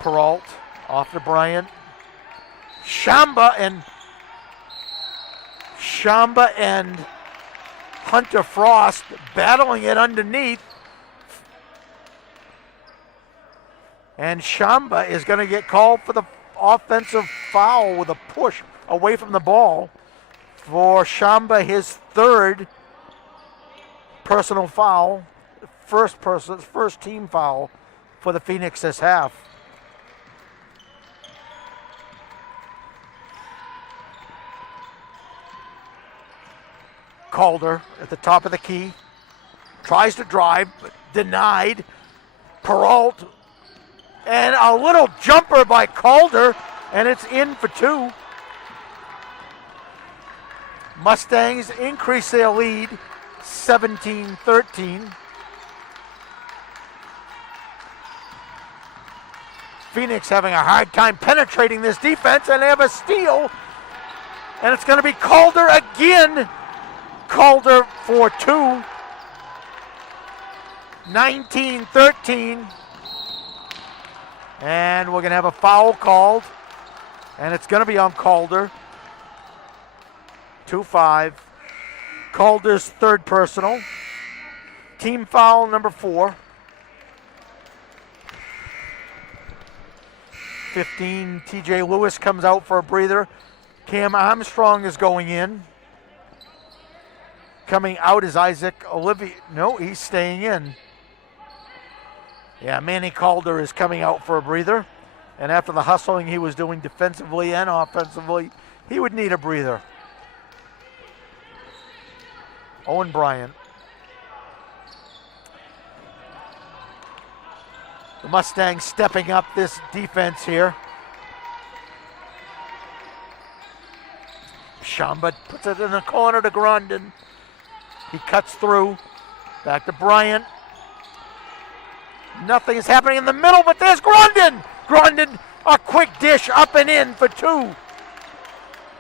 Peralt off to Bryant. Shamba and Hunter Frost battling it underneath. And Shamba is going to get called for the offensive foul with a push away from the ball. For Shamba, his 3rd personal foul, first team foul for the Phoenix this half. Calder at the top of the key. Tries to drive, but denied. Peralt. And a little jumper by Calder, and it's in for 2. Mustangs increase their lead 17-13. Phoenix having a hard time penetrating this defense, and they have a steal. And it's going to be Calder again. Calder for two. 19-13. And we're going to have a foul called. And it's going to be on Calder. 2-5. Calder's third personal. Team foul number 4. 15, TJ Lewis comes out for a breather. Cam Armstrong is going in. Coming out is Isaac Olivier. No, he's staying in. Yeah, Manny Calder is coming out for a breather. And after the hustling he was doing defensively and offensively, he would need a breather. Owen Bryant. The Mustangs stepping up this defense here. Shamba puts it in the corner to Grondin. He cuts through. Back to Bryant. Nothing is happening in the middle, but there's Grondin. Grondin, a quick dish up and in for 2.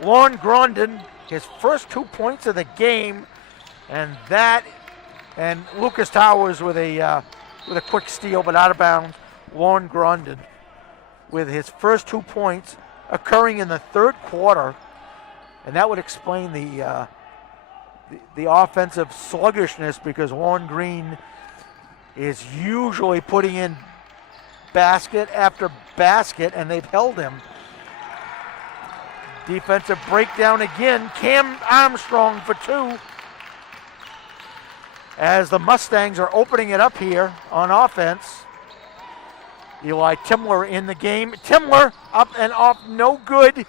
Lorne Grondin, his first 2 points of the game, and Lucas Towers with a quick steal, but out of bounds. Lorne Grondin with his first 2 points occurring in the third quarter, and that would explain the offensive sluggishness, because Lorne Green is usually putting in basket after basket, and they've held him. Defensive breakdown again. Cam Armstrong for 2. As the Mustangs are opening it up here on offense. Eli Timler in the game. Timler up and off, no good.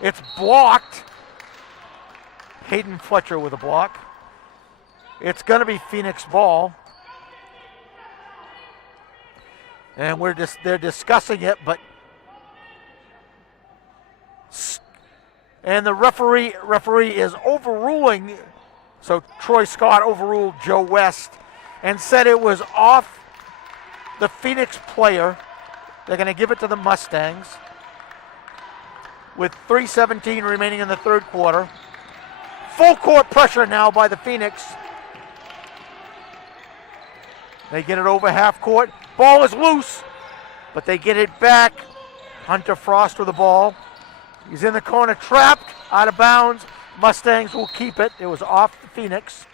It's blocked. Hayden Fletcher with a block. It's going to be Phoenix ball. And they're discussing it, but and the referee is overruling. So Troy Scott overruled Joe West and said it was off the Phoenix player. They're going to give it to the Mustangs with 3:17 remaining in the third quarter. Full court pressure now by the Phoenix. They get it over half court. Ball is loose, but they get it back. Hunter Frost with the ball. He's in the corner, trapped, out of bounds. Mustangs will keep it. It was off the Phoenix.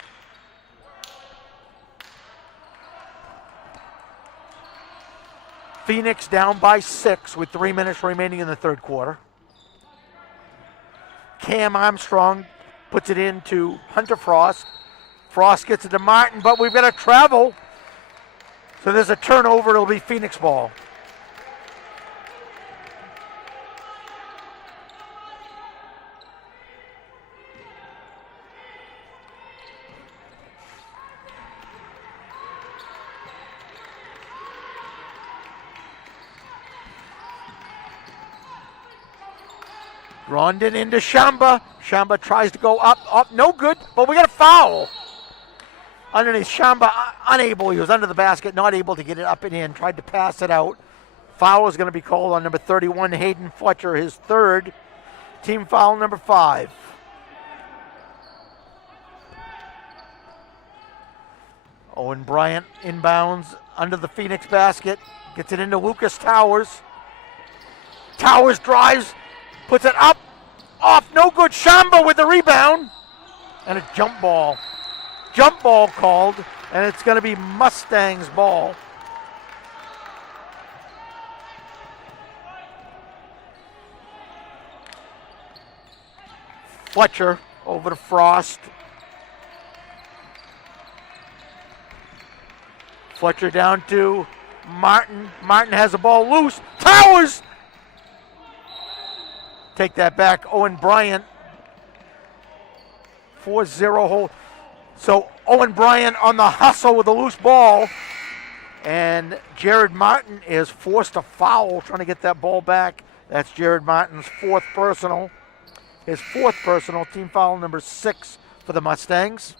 Phoenix down by 6 with 3 minutes remaining in the third quarter. Cam Armstrong puts it into Hunter Frost. Frost gets it to Martin, but we've got to travel. So there's a turnover. It'll be Phoenix ball. Grondin into Shamba. Shamba tries to go up, no good, but we got a foul. Underneath Shamba, unable, he was under the basket, not able to get it up and in, tried to pass it out. Foul is going to be called on number 31, Hayden Fletcher, his third. Team foul number 5. Owen Bryant inbounds under the Phoenix basket, gets it into Lucas Towers. Towers drives, puts it up, off, no good. Shamba with the rebound, and a jump ball. Jump ball called, and it's going to be Mustangs ball. Fletcher over to Frost. Fletcher down to Martin. Martin has the ball loose. Towers! Take that back. Owen Bryant. 4-0 hold. So Owen Bryant on the hustle with a loose ball. And Jared Martin is forced to foul trying to get that ball back. That's Jared Martin's 4th personal. his fourth personal, team foul number 6 for the Mustangs.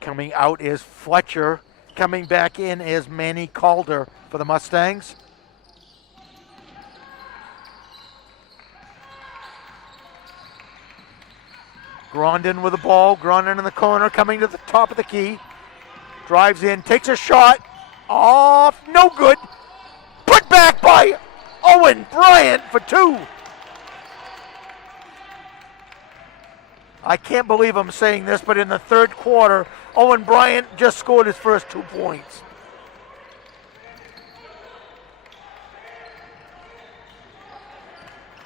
Coming out is Fletcher. Coming back in is Manny Calder for the Mustangs. Grondin with the ball. Grondin in the corner, coming to the top of the key. Drives in, takes a shot. Off, no good. Put back by Owen Bryant for 2. I can't believe I'm saying this, but in the third quarter, Owen Bryant just scored his first 2 points.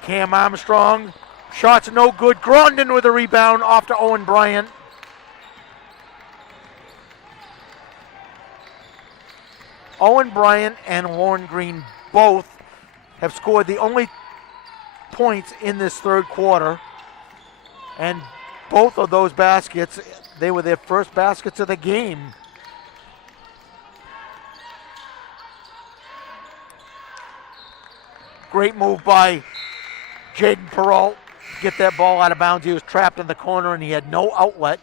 Cam Armstrong, shots no good. Grondin with a rebound off to Owen Bryant. Owen Bryant and Warren Green both have scored the only points in this third quarter. And both of those baskets, they were their first baskets of the game. Great move by Jaden Perrault. Get that ball out of bounds. He was trapped in the corner and he had no outlet.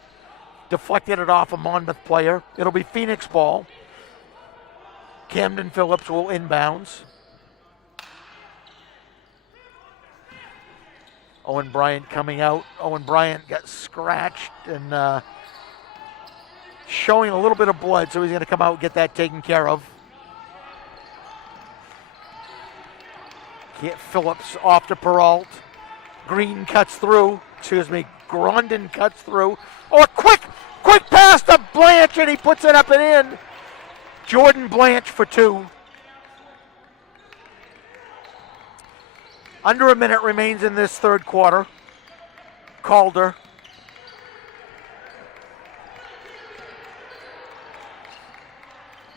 Deflected it off a Monmouth player. It'll be Phoenix ball. Camden Phillips will inbounds. Owen Bryant coming out. Owen Bryant got scratched and showing a little bit of blood, so he's going to come out and get that taken care of. Get Phillips off to Perrault. Green cuts through. Grondin cuts through. Oh, a quick pass to Blanche, and he puts it up and in. Jordan Blanche for 2. Under a minute remains in this third quarter. Calder.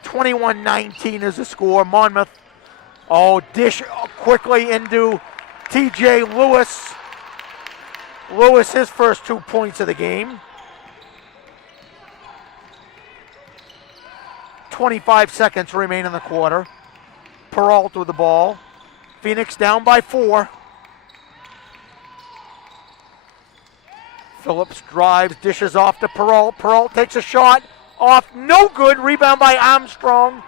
(21-19) is the score. Monmouth, dish quickly into TJ Lewis. Lewis, his first 2 points of the game. 25 seconds remain in the quarter. Perrault with the ball. Phoenix down by 4. Phillips drives, dishes off to Perrault. Perrault takes a shot. Off, no good. Rebound by Armstrong.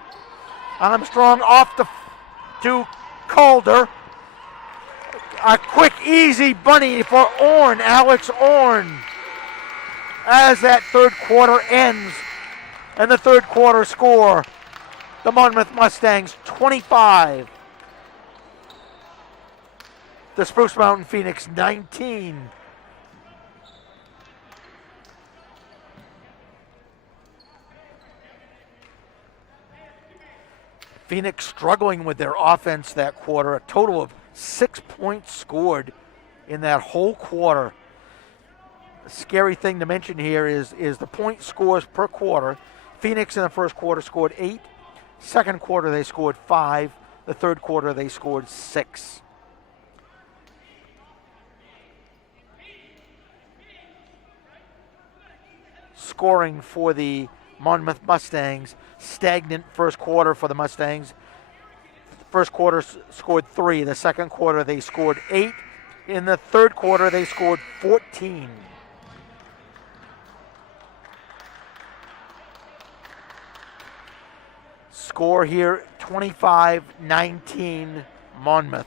Armstrong off to Calder. A quick, easy bunny for Orn, Alex Orn. As that third quarter ends. And the third quarter score, the Monmouth Mustangs 25. The Spruce Mountain Phoenix 19. Phoenix struggling with their offense that quarter. A total of 6 points scored in that whole quarter. The scary thing to mention here is the point scores per quarter. Phoenix in the first quarter scored 8. Second quarter they scored 5. The third quarter they scored 6. Scoring for the Monmouth Mustangs, stagnant first quarter for the Mustangs. First quarter scored 3. The second quarter they scored 8. In the third quarter they scored 14. Score here 25-19 Monmouth.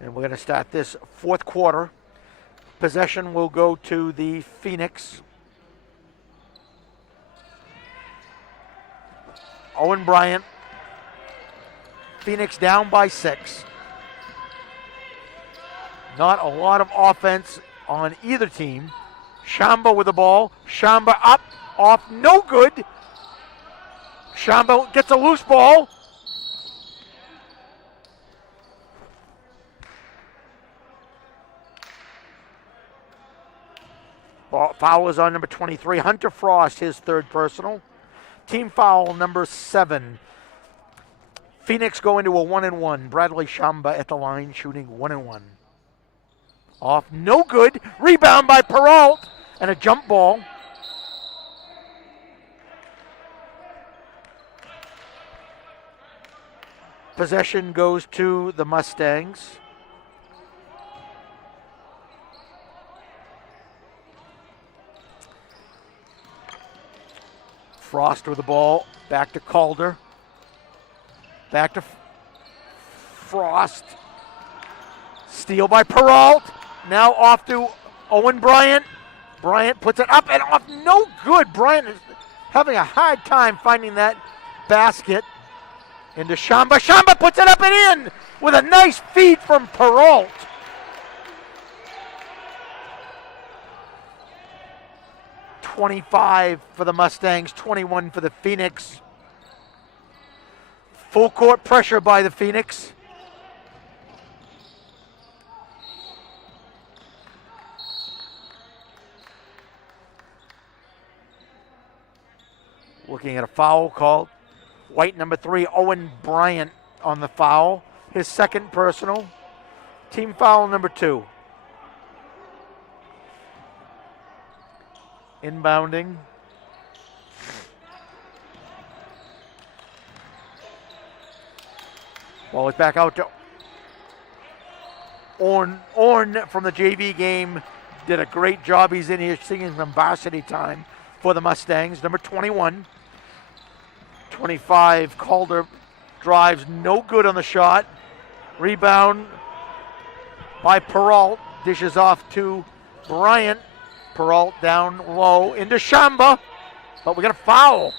And we're going to start this fourth quarter. Possession will go to the Phoenix. Owen Bryant. Phoenix down by 6. Not a lot of offense on either team. Shamba with the ball. Shamba up, off, no good. Shamba gets a loose ball. Foul is on number 23, Hunter Frost, his third personal. Team foul number 7. Phoenix go into a 1-1. Bradley Shamba at the line shooting 1-1. Off, no good. Rebound by Perrault and a jump ball. Possession goes to the Mustangs. Frost with the ball, back to Calder. Back to Frost. Steal by Peralt. Now off to Owen Bryant. Bryant puts it up and off. No good. Bryant is having a hard time finding that basket. Into Shamba. Shamba puts it up and in with a nice feed from Peralt. $25 for the Mustangs, 21 for the Phoenix. Full court pressure by the Phoenix. Looking at a foul called. White number 3, Owen Bryant on the foul. His second personal. Team foul number 2. Inbounding. Ball is back out to Orn. Orn from the JV game did a great job. He's in here singing some varsity time for the Mustangs. Number 21. 25, Calder drives, no good on the shot. Rebound by Peralt. Dishes off to Bryant. Peralt down low into Shamba. But we got a foul.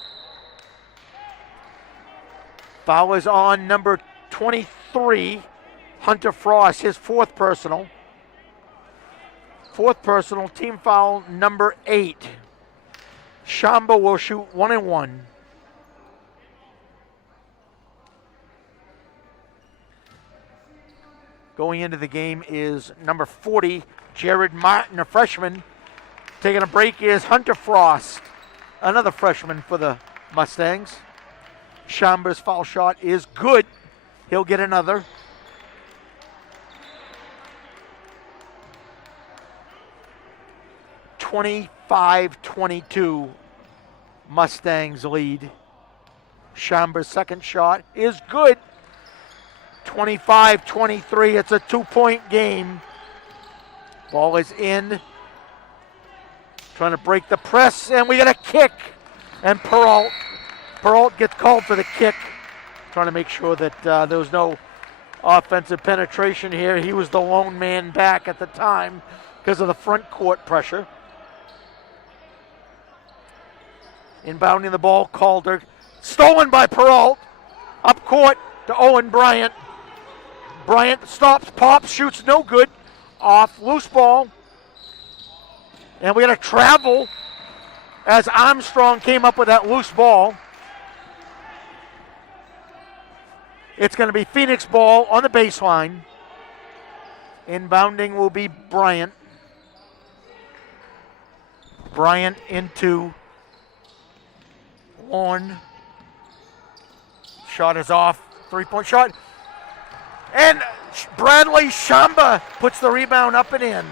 Foul is on number 23, Hunter Frost, his fourth personal. Fourth personal, team foul number 8. Shamba will shoot 1 and 1. Going into the game is number 40, Jared Martin, a freshman. Taking a break is Hunter Frost, another freshman for the Mustangs. Shamba's foul shot is good. He'll get another. (25-22) Mustangs lead. Shamba's second shot is good. 25-23. It's a 2-point game. Ball is in. Trying to break the press, and we got a kick. And Peralt gets called for the kick. Trying to make sure that there was no offensive penetration here. He was the lone man back at the time because of the front court pressure. Inbounding the ball, Calder. Stolen by Peralt. Up court to Owen Bryant. Bryant stops, pops, shoots, no good. Off, loose ball. And we got a travel as Armstrong came up with that loose ball. It's going to be Phoenix ball on the baseline. Inbounding will be Bryant. Bryant into Warren. Shot is off. 3-point shot. And Bradley Shamba puts the rebound up and in.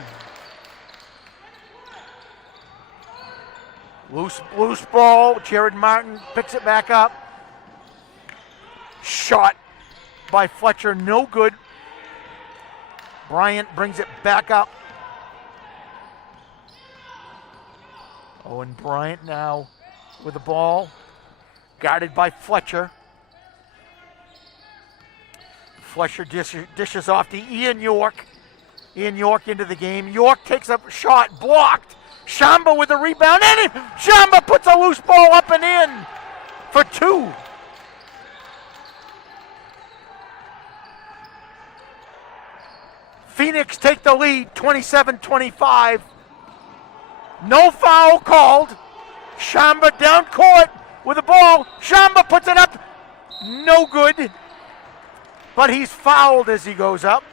Loose ball. Jared Martin picks it back up. Shot by Fletcher, no good. Bryant brings it back up. Owen Bryant now with the ball. Guarded by Fletcher. Fletcher dishes off to Ian York. Ian York into the game. York takes a shot, blocked. Shamba with the rebound, and Shamba puts a loose ball up and in for 2. Phoenix take the lead, 27-25. No foul called. Shamba down court with the ball. Shamba puts it up. No good. But he's fouled as he goes up.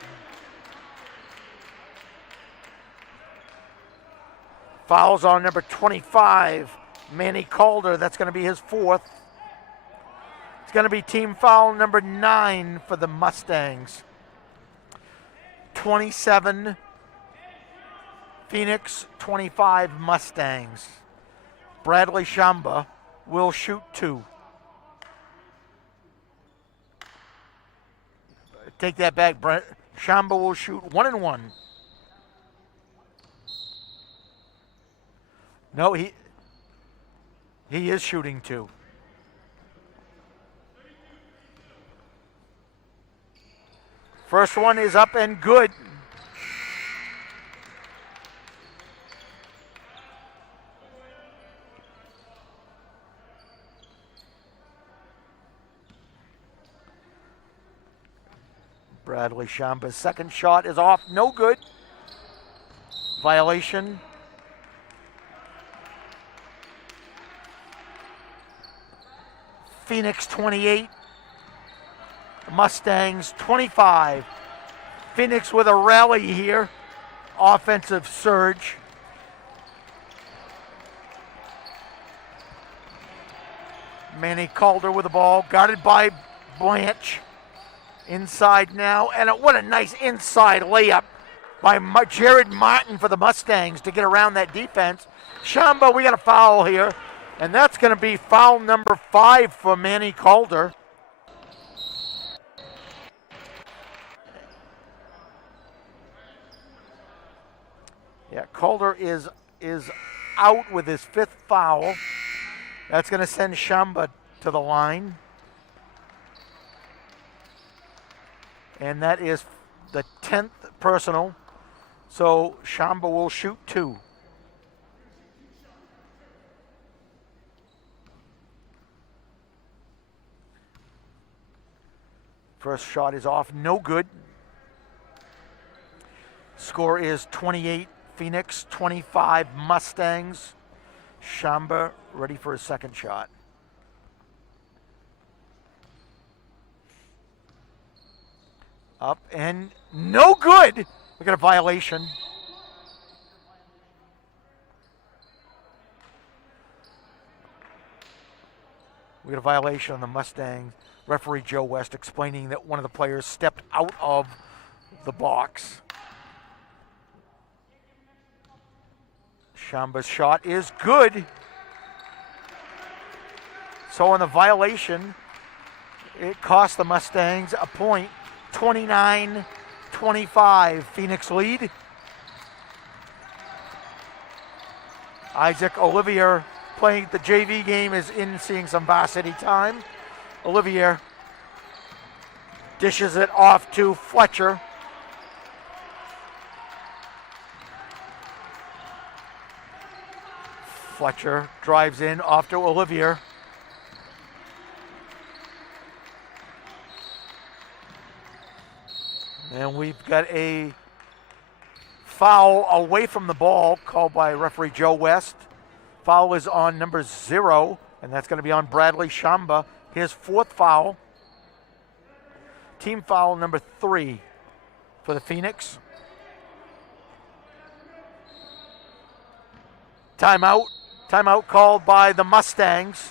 Fouls on number 25, Manny Calder. That's going to be his 4th. It's going to be team foul number 9 for the Mustangs. 27 Phoenix, 25 Mustangs. Bradley Shamba will shoot 2. take that back. Shamba will shoot 1-1. No, he is shooting 2. First one is up and good. Bradley Shamba's second shot is off, no good. Violation. Phoenix 28, Mustangs 25. Phoenix with a rally here, offensive surge. Manny Calder with the ball, guarded by Blanche. Inside now, and what a nice inside layup by Jared Martin for the Mustangs to get around that defense. Shamba, we got a foul here, and that's going to be foul number 5 for Manny Calder. Yeah, Calder is out with his 5th foul. That's going to send Shamba to the line. And that is the 10th personal. So Shamba will shoot 2. First shot is off, no good. Score is 28 Phoenix, 25 Mustangs. Shamba ready for his second shot. Up and no good. We got a violation. We got a violation on the Mustangs. Referee Joe West explaining that one of the players stepped out of the box. Shamba's shot is good. So on the violation, it cost the Mustangs a point. 29-25, Phoenix lead. Isaac Olivier playing the JV game is in seeing some varsity time. Olivier dishes it off to Fletcher. Fletcher drives in off to Olivier. And we've got a foul away from the ball called by referee Joe West. Foul is on number 0, and that's going to be on Bradley Shamba, his 4th foul. Team foul number 3 for the Phoenix. Timeout. Timeout called by the Mustangs.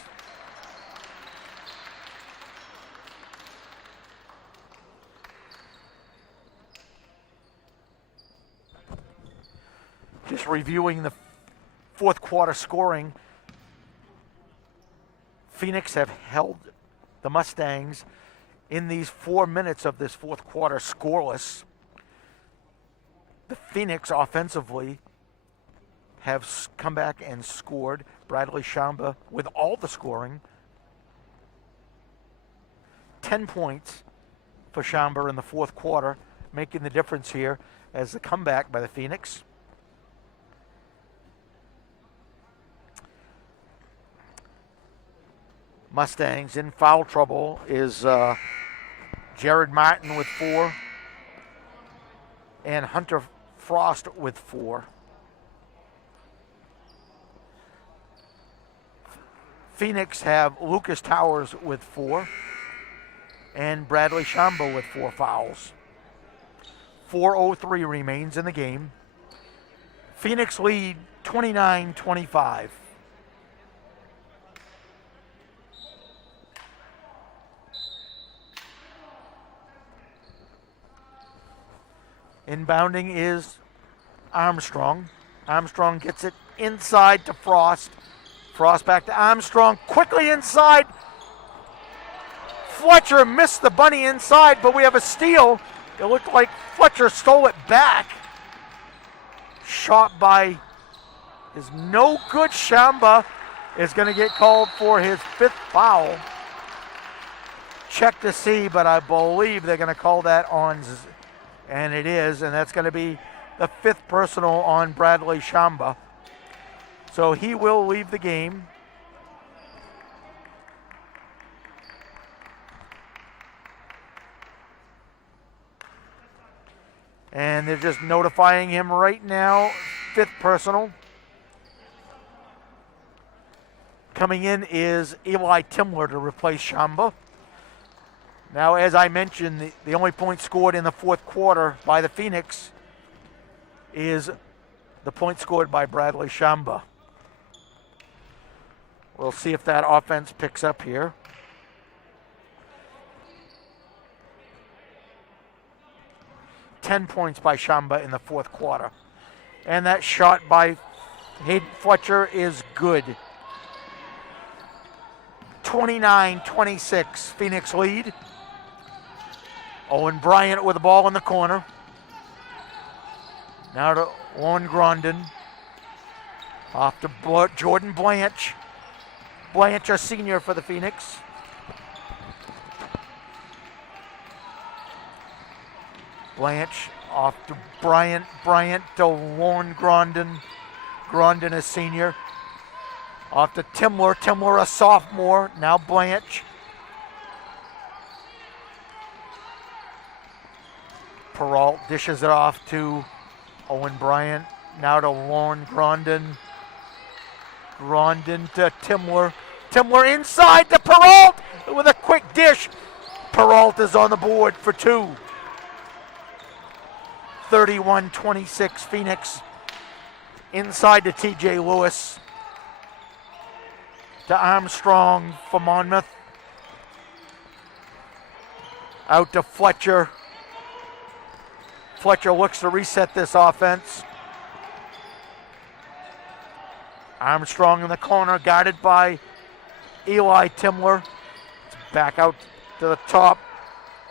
Just reviewing the 4th quarter scoring. Phoenix have held the Mustangs in these 4 minutes of this 4th quarter scoreless. The Phoenix offensively have come back and scored. Bradley Shamba with all the scoring. 10 points for Shamba in the 4th quarter, making the difference here as the comeback by the Phoenix. Mustangs in foul trouble is Jared Martin with 4 and Hunter Frost with 4. Phoenix have Lucas Towers with 4 and Bradley Shamba with 4 fouls. 4:03 remains in the game. Phoenix lead 29-25. Inbounding is Armstrong. Armstrong gets it inside to Frost. Frost back to Armstrong, quickly inside. Fletcher missed the bunny inside, but we have a steal. It looked like Fletcher stole it back. Shot by is no good. Shamba is going to get called for his 5th foul. Check to see, but I believe they're going to call that on, and it is, and that's going to be the 5th personal on Bradley Shamba. So he will leave the game. And they're just notifying him right now, 5th personal. Coming in is Eli Timler to replace Shamba. Now, as I mentioned, the only point scored in the 4th quarter by the Phoenix is the point scored by Bradley Shamba. We'll see if that offense picks up here. Ten points by Shamba in the 4th quarter. And that shot by Hayden Fletcher is good. 29-26, Phoenix lead. Owen Bryant with the ball in the corner. Now to Lauren Grondin. Off to Jordan Blanche. Blanche, a senior for the Phoenix. Blanche off to Bryant. Bryant to Lauren Grondin. Grondin, a senior. Off to Timler. Timler, a sophomore. Now Blanche. Peralt dishes it off to Owen Bryant. Now to Lauren Grondin. Grondin to Timler. Timler inside to Peralt with a quick dish. Peralt is on the board for 2. 31-26 Phoenix. Inside to TJ Lewis. To Armstrong for Monmouth. Out to Fletcher. Fletcher looks to reset this offense. Armstrong in the corner, guarded by Eli Timler. It's back out to the top.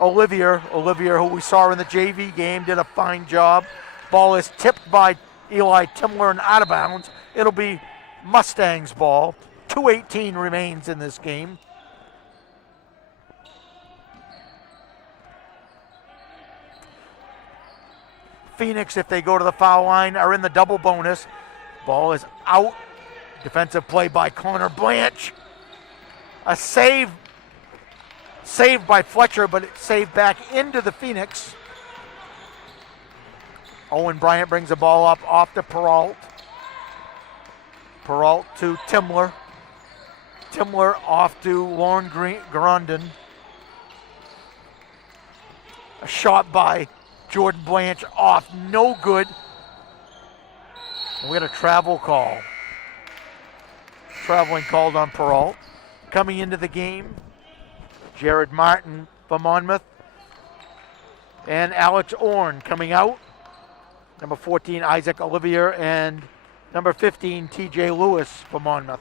Olivier, who we saw in the JV game, did a fine job. Ball is tipped by Eli Timler and out of bounds. It'll be Mustangs ball. 2:18 remains in this game. Phoenix, if they go to the foul line, are in the double bonus. Ball is out. Defensive play by Connor Blanche. A save. Saved by Fletcher, but it's saved back into the Phoenix. Owen Bryant brings the ball up off to Peralt. Peralt to Timler. Timler off to Lauren Grondin. A shot by Jordan Blanche off, no good. We got a travel call. Traveling called on Peralt. Coming into the game, Jared Martin for Monmouth. And Alex Orn coming out. Number 14, Isaac Olivier, and number 15, TJ Lewis for Monmouth.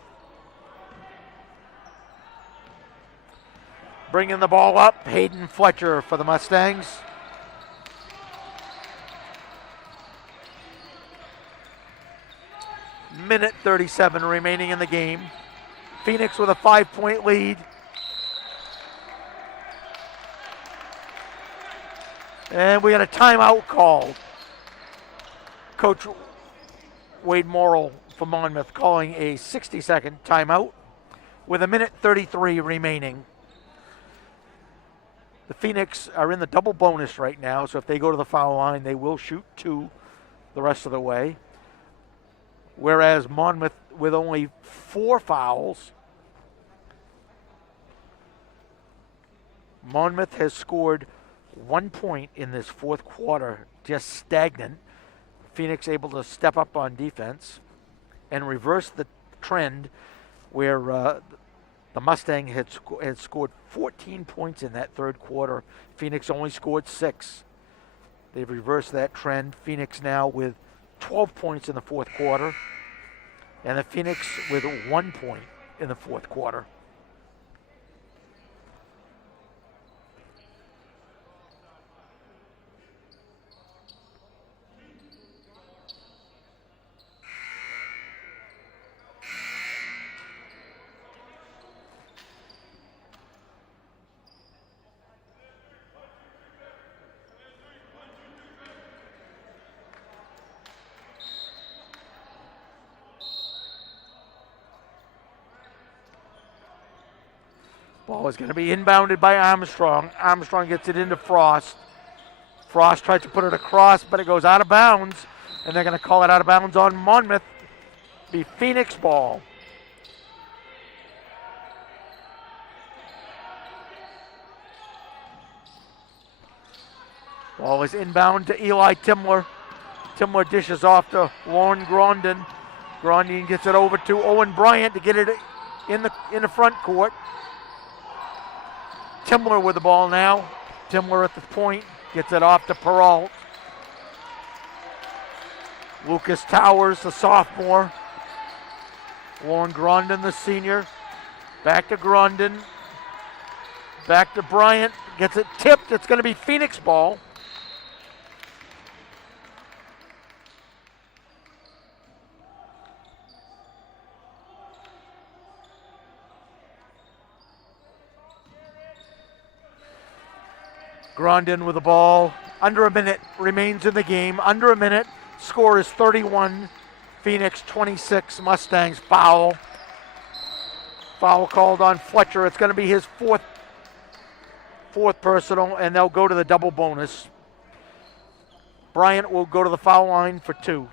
Bringing the ball up, Hayden Fletcher for the Mustangs. Minute 37 remaining in the game. Phoenix with a 5-point lead. And we had a timeout called. Coach Wade Morrill for Monmouth calling a 60-second timeout with a minute 33 remaining. The Phoenix are in the double bonus right now, so if they go to the foul line, they will shoot 2 the rest of the way. Whereas Monmouth, with only 4 fouls, Monmouth has scored 1 point in this 4th quarter, just stagnant. Phoenix able to step up on defense and reverse the trend where the Mustang had scored 14 points in that 3rd quarter. Phoenix only scored 6. They've reversed that trend. Phoenix now with 12 points in the 4th quarter, and the Phoenix with 1 point in the 4th quarter. Ball is going to be inbounded by Armstrong. Armstrong gets it into Frost. Frost tries to put it across, but it goes out of bounds, and they're going to call it out of bounds on Monmouth. Be Phoenix ball. Ball is inbound to Eli Timler. Timler dishes off to Lauren Grondin. Grondin gets it over to Owen Bryant to get it in the front court. Timler with the ball now. Timler at the point. Gets it off to Peralt. Lucas Towers, the sophomore. Lauren Grondin, the senior. Back to Grondin. Back to Bryant. Gets it tipped. It's going to be Phoenix ball. Grondin with the ball. Under a minute remains in the game. Under a minute. Score is 31. Phoenix 26. Mustangs foul. Foul called on Fletcher. It's going to be his fourth personal, and they'll go to the double bonus. Bryant will go to the foul line for 2.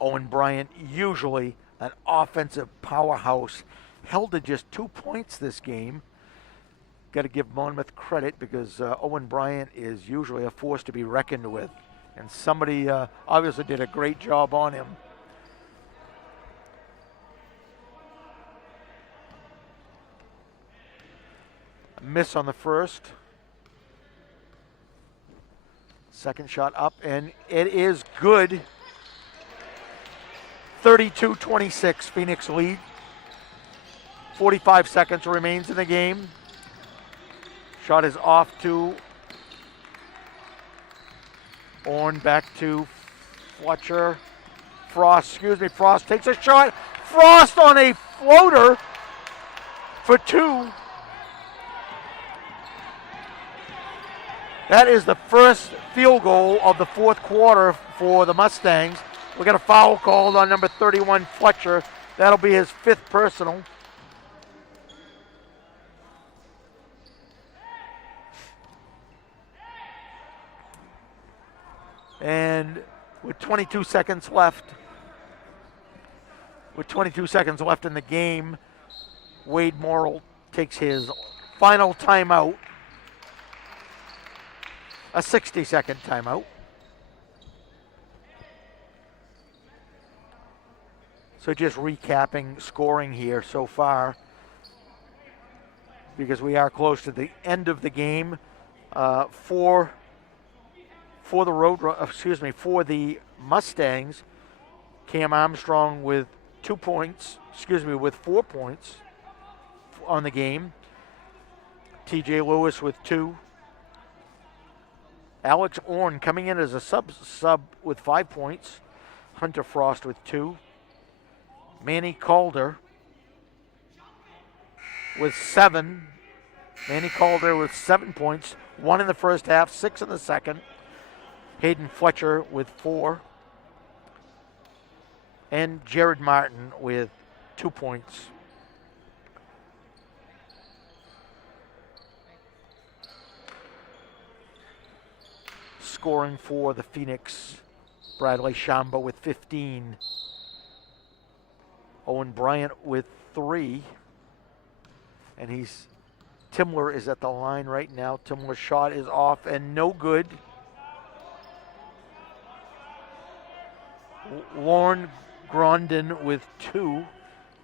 Owen Bryant, usually an offensive powerhouse, held to just 2 points this game. Got to give Monmouth credit because Owen Bryant is usually a force to be reckoned with. And somebody obviously did a great job on him. A miss on the first. Second shot up, and it is good. 32-26, Phoenix lead. 45 seconds remains in the game. Shot is off to Orn, back to Fletcher. Frost takes a shot. Frost on a floater for 2. That is the first field goal of the fourth quarter for the Mustangs. We got a foul called on number 31, Fletcher. That'll be his 5th personal. And with 22 seconds left in the game, Wade Morrill takes his final timeout, a 60-second timeout. So just recapping scoring here so far, because we are close to the end of the game. For the Mustangs, Cam Armstrong with 4 points on the game. TJ Lewis with 2. Alex Orn coming in as a sub with 5 points. Hunter Frost with 2. Manny Calder with 7. Manny Calder with 7 points. 1 in the first half, 6 in the second. Hayden Fletcher with 4. And Jared Martin with 2 points. Scoring for the Phoenix, Bradley Shamba with 15. Owen Bryant with 3. And Timler is at the line right now. Timler's shot is off and no good. Lauren Grondin with 2.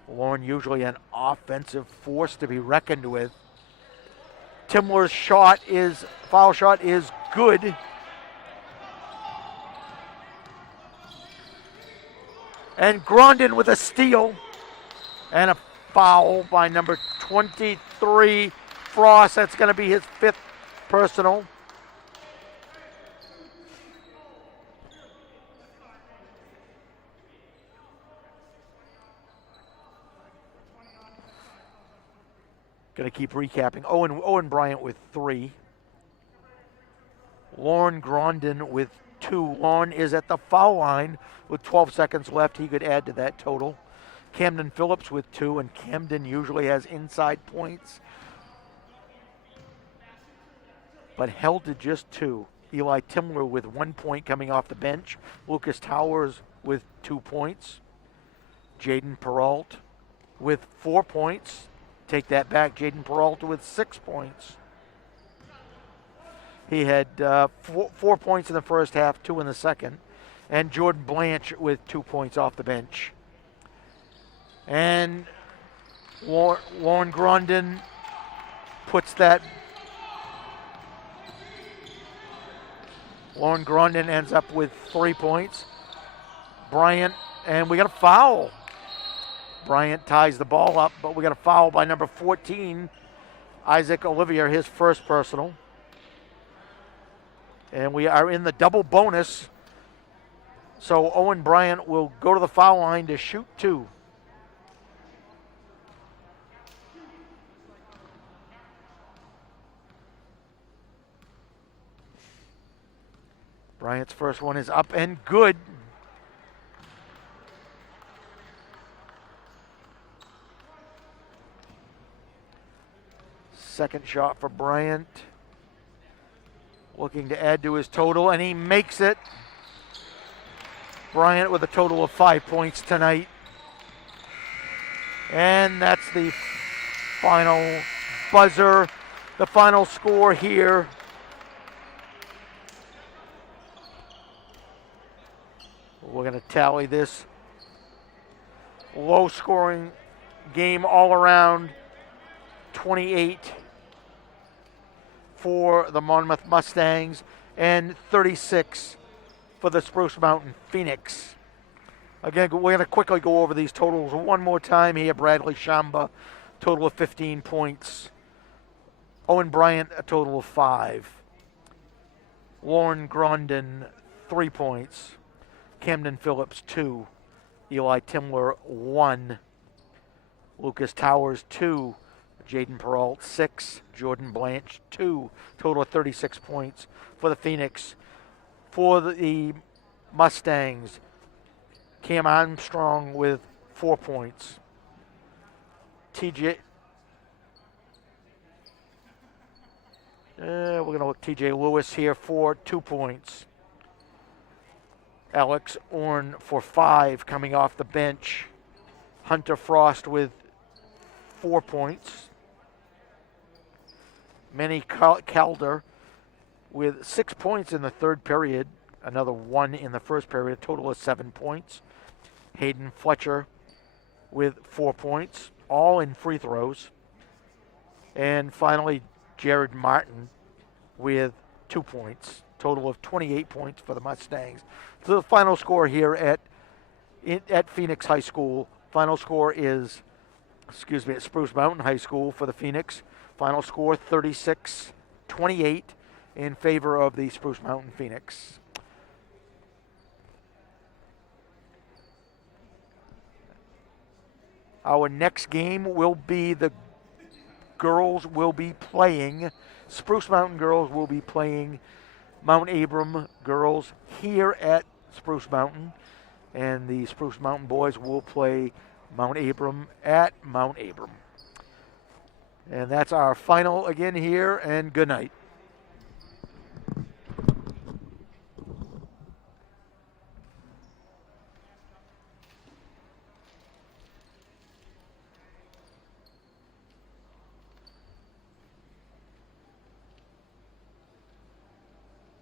Lauren usually an offensive force to be reckoned with. Timler's foul shot is good. And Grondin with a steal and a foul by number 23, Frost. That's going to be his 5th personal. Going to keep recapping. Owen Bryant with 3. Lauren Grondin with 2. Lon is at the foul line with 12 seconds left. He could add to that total. Camden Phillips with 2, and Camden usually has inside points, but held to just 2. Eli Timler with 1 point coming off the bench. Lucas Towers with 2 points. Jaden Peralta with 4 points. Take that back, Jaden Peralta with 6 points. He had 4 points in the first half, 2 in the second. And Jordan Blanche with 2 points off the bench. And Lauren Grondin puts that. Lauren Grondin ends up with 3 points. Bryant, and we got a foul. Bryant ties the ball up, but we got a foul by number 14, Isaac Olivier, his first personal. And we are in the double bonus. So Owen Bryant will go to the foul line to shoot 2. Bryant's first one is up and good. Second shot for Bryant. Looking to add to his total, and he makes it. Bryant with a total of 5 points tonight. And that's the final buzzer, the final score here. We're going to tally this. Low scoring game all around. 28 for the Monmouth Mustangs and 36 for the Spruce Mountain Phoenix. Again, we're going to quickly go over these totals one more time here. Bradley Shamba, total of 15 points. Owen Bryant, a total of 5. Lauren Grondin, 3 points. Camden Phillips, 2. Eli Timler, 1. Lucas Towers, 2. Jaden Peralta, 6. Jordan Blanche, 2. Total of 36 points for the Phoenix. For the Mustangs, Cam Armstrong with 4 points. We're going to look TJ Lewis here for 2 points. Alex Orn for 5 coming off the bench. Hunter Frost with 4 points. Manny Calder with 6 points in the third period. Another 1 in the first period. A total of 7 points. Hayden Fletcher with 4 points, all in free throws. And finally, Jared Martin with 2 points. Total of 28 points for the Mustangs. So the final score here at Phoenix High School. Final score is, at Spruce Mountain High School for the Phoenix. Final score 36-28 in favor of the Spruce Mountain Phoenix. Our next game will be the girls will be playing, Spruce Mountain girls will be playing Mount Abram girls here at Spruce Mountain, and the Spruce Mountain boys will play Mount Abram at Mount Abram. And that's our final again here, and good night.